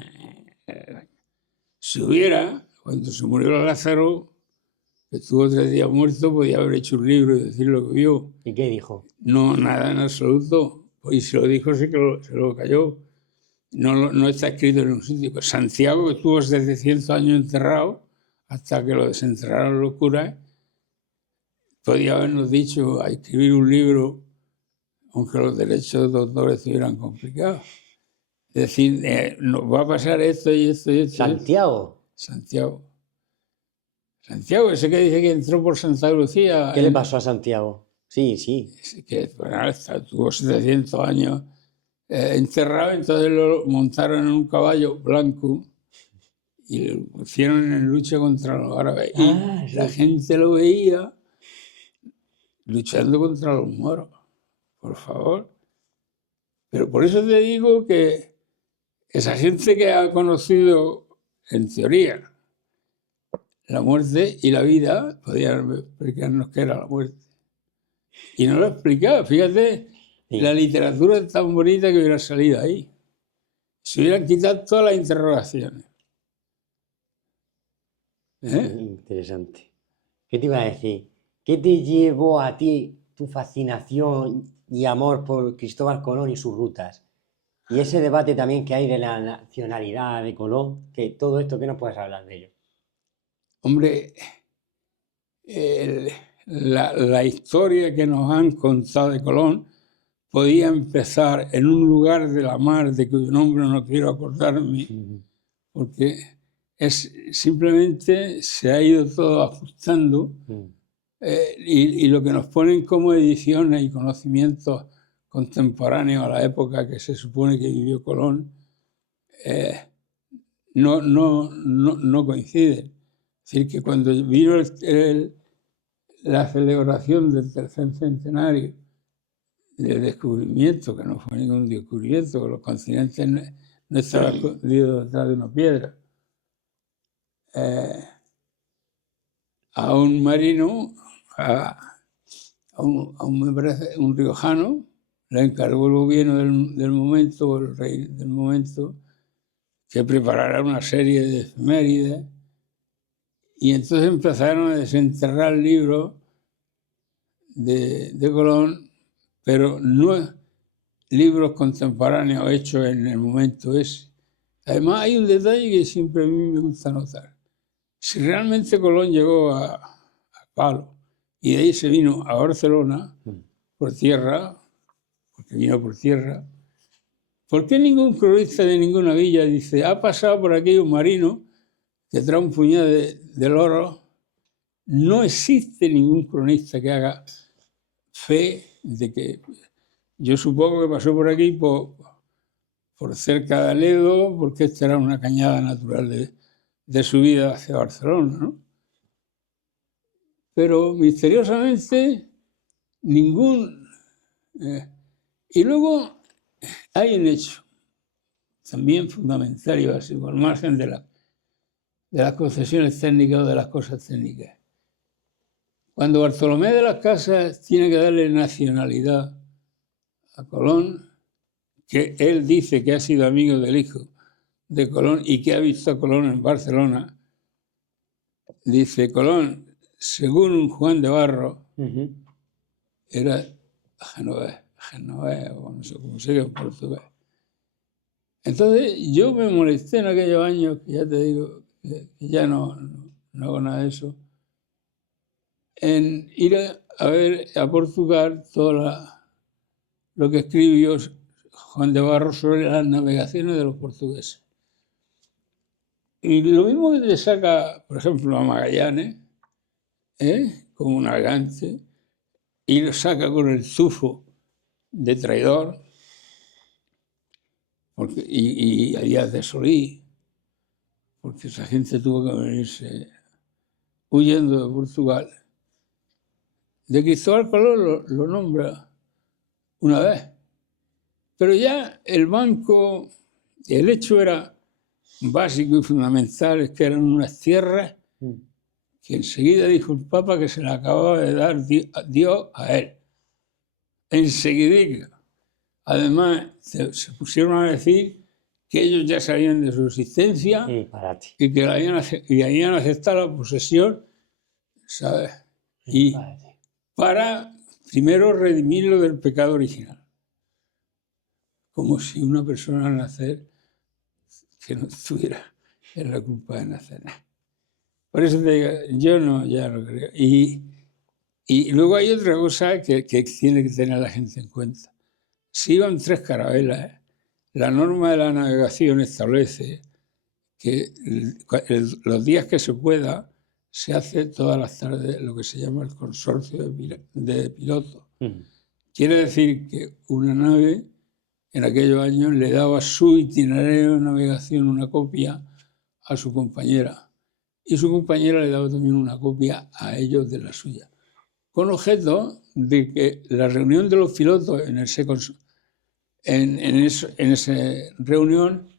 Si hubiera, cuando se murió Lázaro, que estuvo 3 días muerto, podía haber hecho un libro y decir lo que vio. ¿Y qué dijo? No, nada en absoluto. Y si lo dijo, sí que se lo cayó. No está escrito en un sitio. Pues Santiago, que estuvo 700 años enterrado, hasta que lo desenterraron los curas, podía habernos dicho a escribir un libro, aunque los derechos de autor estuvieran complicados. Es decir, nos va a pasar esto y esto y esto. Santiago. Santiago. Santiago, ese que dice que entró por Santa Lucía. ¿Qué le pasó a Santiago? Sí, sí. Que bueno, tuvo 700 años enterrado, entonces lo montaron en un caballo blanco y lo pusieron en lucha contra los árabes. Ah, Y sí. la gente lo veía luchando contra los moros, por favor. Pero por eso te digo que esa gente que ha conocido, en teoría, la muerte y la vida, podían explicarnos qué era la muerte. Y no lo explicaba. Fíjate, Sí. la literatura es tan bonita que hubiera salido ahí. Se hubieran quitado todas las interrogaciones. Interesante. ¿Qué te iba a decir? ¿Qué te llevó a ti tu fascinación y amor por Cristóbal Colón y sus rutas? Y ese debate también que hay de la nacionalidad de Colón, que todo esto, ¿qué nos puedes hablar de ello? Hombre, la historia que nos han contado de Colón podía empezar en un lugar de la mar de cuyo nombre no quiero acordarme, porque simplemente se ha ido todo ajustando y lo que nos ponen como ediciones y conocimientos contemporáneos a la época que se supone que vivió Colón no coinciden. Es decir, que cuando vino la celebración del tercer centenario del descubrimiento, que no fue ningún descubrimiento, que los continentes no estaban escondidos detrás de una piedra, a un marino, me parece, un riojano, le encargó el gobierno del momento, el rey del momento, que preparara una serie de efemérides, y entonces empezaron a desenterrar libros de Colón, pero no libros contemporáneos hechos en el momento ese. Además, hay un detalle que siempre a mí me gusta notar. Si realmente Colón llegó a Palo y de ahí se vino a Barcelona por tierra, porque vino por tierra, ¿por qué ningún cronista de ninguna villa dice, ha pasado por aquí un marino que trae un puñado de loro? No existe ningún cronista que haga fe de que... Yo supongo que pasó por aquí por cerca de Aledo, porque esta era una cañada natural de subida hacia Barcelona, ¿no? Pero misteriosamente ningún... y luego hay un hecho también fundamental y básico, al margen de las concesiones técnicas o de las cosas técnicas. Cuando Bartolomé de las Casas tiene que darle nacionalidad a Colón, que él dice que ha sido amigo del hijo de Colón y que ha visto a Colón en Barcelona, dice Colón, según un Juan de Barro, era genovés, o no sé cómo se dice en portugués. Entonces yo me molesté en aquellos años, que ya te digo, que ya no hago nada de eso, en ir a ver a Portugal todo lo que escribió Juan de Barro sobre las navegaciones de los portugueses. Y lo mismo que te saca, por ejemplo, a Magallanes, como un navegante, y lo saca con el tufo de traidor, y a Díaz de Solís, porque esa gente tuvo que venirse huyendo de Portugal. De Cristóbal Colón lo nombra una vez, Pero ya el banco, el hecho era básico y fundamental, es que eran unas tierras que enseguida dijo el Papa que se le acababa de dar Dios a él. Enseguida. Además, se pusieron a decir que ellos ya sabían de su existencia y que habían aceptado la posesión, ¿sabes? Y para, primero, redimirlo del pecado original. Como si una persona al nacer que no estuviera en la culpa de nacer. Por eso te digo, yo no, ya no creo. Y luego hay otra cosa que tiene que tener la gente en cuenta. Si iban 3 carabelas, la norma de la navegación establece que los días que se pueda se hace todas las tardes lo que se llama el consorcio de pilotos. Quiere decir que una nave en aquellos años le daba su itinerario de navegación, una copia a su compañera, y su compañera le daba también una copia a ellos de la suya, con objeto de que la reunión de los pilotos en esa reunión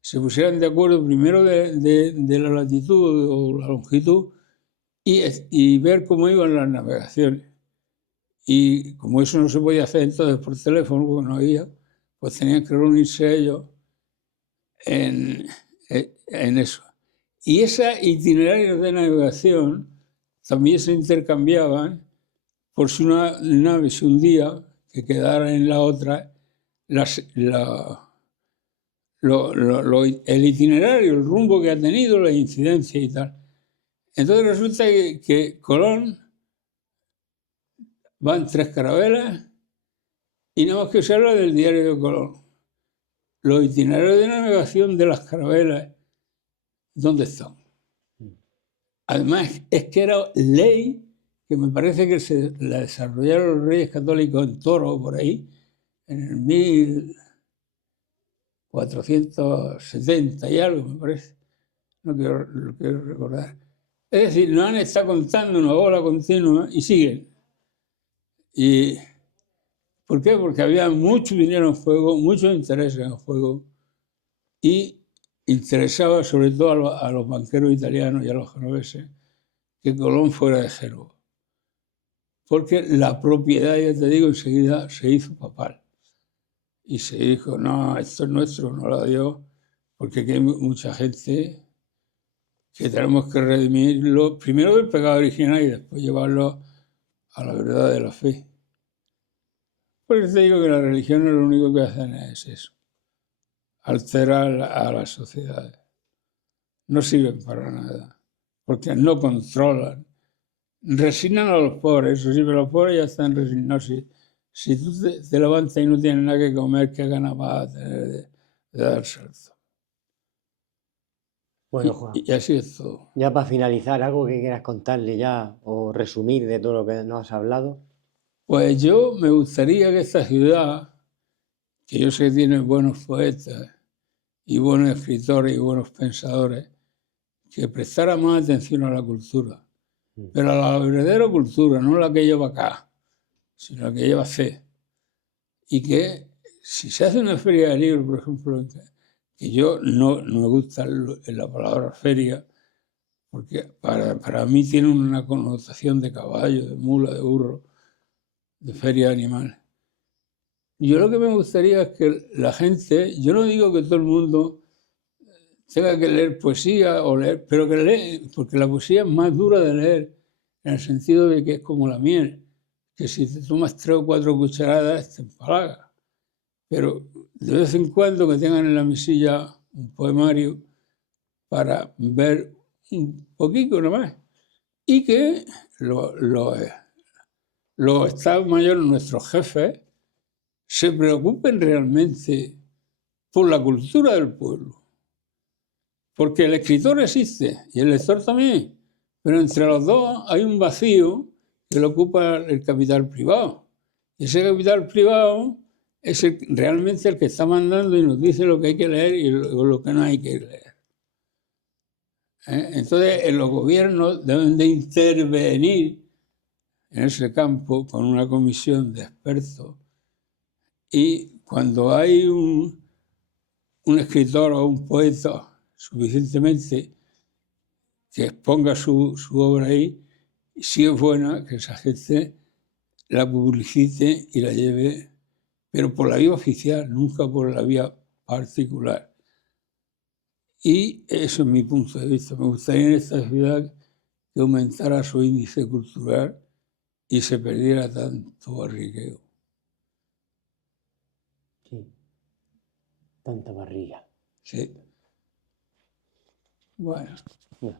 se pusieran de acuerdo primero de la latitud o la longitud y ver cómo iban las navegaciones. Y como eso no se podía hacer entonces por teléfono, porque no había, pues tenían que reunirse ellos en eso. Y esos itinerarios de navegación también se intercambiaban por si una nave se hundía, que quedara en la otra el itinerario, el rumbo que ha tenido, las incidencias y tal. Entonces resulta que Colón van 3 carabelas y nada más que se habla del diario de Colón. Los itinerarios de navegación de las carabelas, ¿dónde están? Además, es que era ley que me parece que la desarrollaron los Reyes Católicos en Toro, por ahí, en el 1470 y algo, me parece. No quiero recordar. Es decir, nos han estado contando una bola continua y siguen. ¿Y por qué? Porque había mucho dinero en juego, mucho interés en juego y interesaba sobre todo a los banqueros italianos y a los genoveses que Colón fuera de Génova. Porque la propiedad, ya te digo, enseguida se hizo papal. Y se dijo, no, esto es nuestro, no lo dio, porque aquí hay mucha gente que tenemos que redimirlo primero del pecado original y después llevarlo a la verdad de la fe. Por eso te digo que las religiones lo único que hacen es eso, alterar a las sociedades. No sirven para nada, porque no controlan. Resignan a los pobres, eso sí, pero los pobres ya están resignados. Si tú te levantas y no tienes nada que comer, ¿qué ganas vas a tener de dar salto? Bueno, Juan, y así es todo. Ya para finalizar, algo que quieras contarle ya o resumir de todo lo que nos has hablado. Pues yo me gustaría que esta ciudad, que yo sé que tiene buenos poetas y buenos escritores y buenos pensadores, que prestara más atención a la cultura, pero a la verdadera cultura, no la que lleva acá, sino la que lleva fe. Y que si se hace una feria de libros, por ejemplo, que yo no me gusta la palabra feria, porque para mí tiene una connotación de caballo, de mula, de burro, de feria de animales. Yo lo que me gustaría es que la gente, yo no digo que todo el mundo tenga que leer poesía o leer, pero que lee, porque la poesía es más dura de leer, en el sentido de que es como la miel, que si te tomas 3 o 4 cucharadas te empalaga. Pero de vez en cuando que tengan en la mesilla un poemario para ver un poquito nomás. Y que los estados mayores, nuestros jefes, se preocupen realmente por la cultura del pueblo. Porque el escritor existe y el lector también, pero entre los dos hay un vacío que lo ocupa el capital privado. Y ese capital privado es realmente el que está mandando y nos dice lo que hay que leer y lo que no hay que leer. Entonces, los gobiernos deben de intervenir en ese campo con una comisión de expertos y cuando hay un escritor o un poeta suficientemente que exponga su obra ahí, sí es buena que esa gente la publicite y la lleve, pero por la vía oficial, nunca por la vía particular. Y eso es mi punto de vista. Me gustaría en esta ciudad que aumentara su índice cultural y se perdiera tanto barriqueo. Sí. Tanta barriga. Sí. Bueno. Bueno.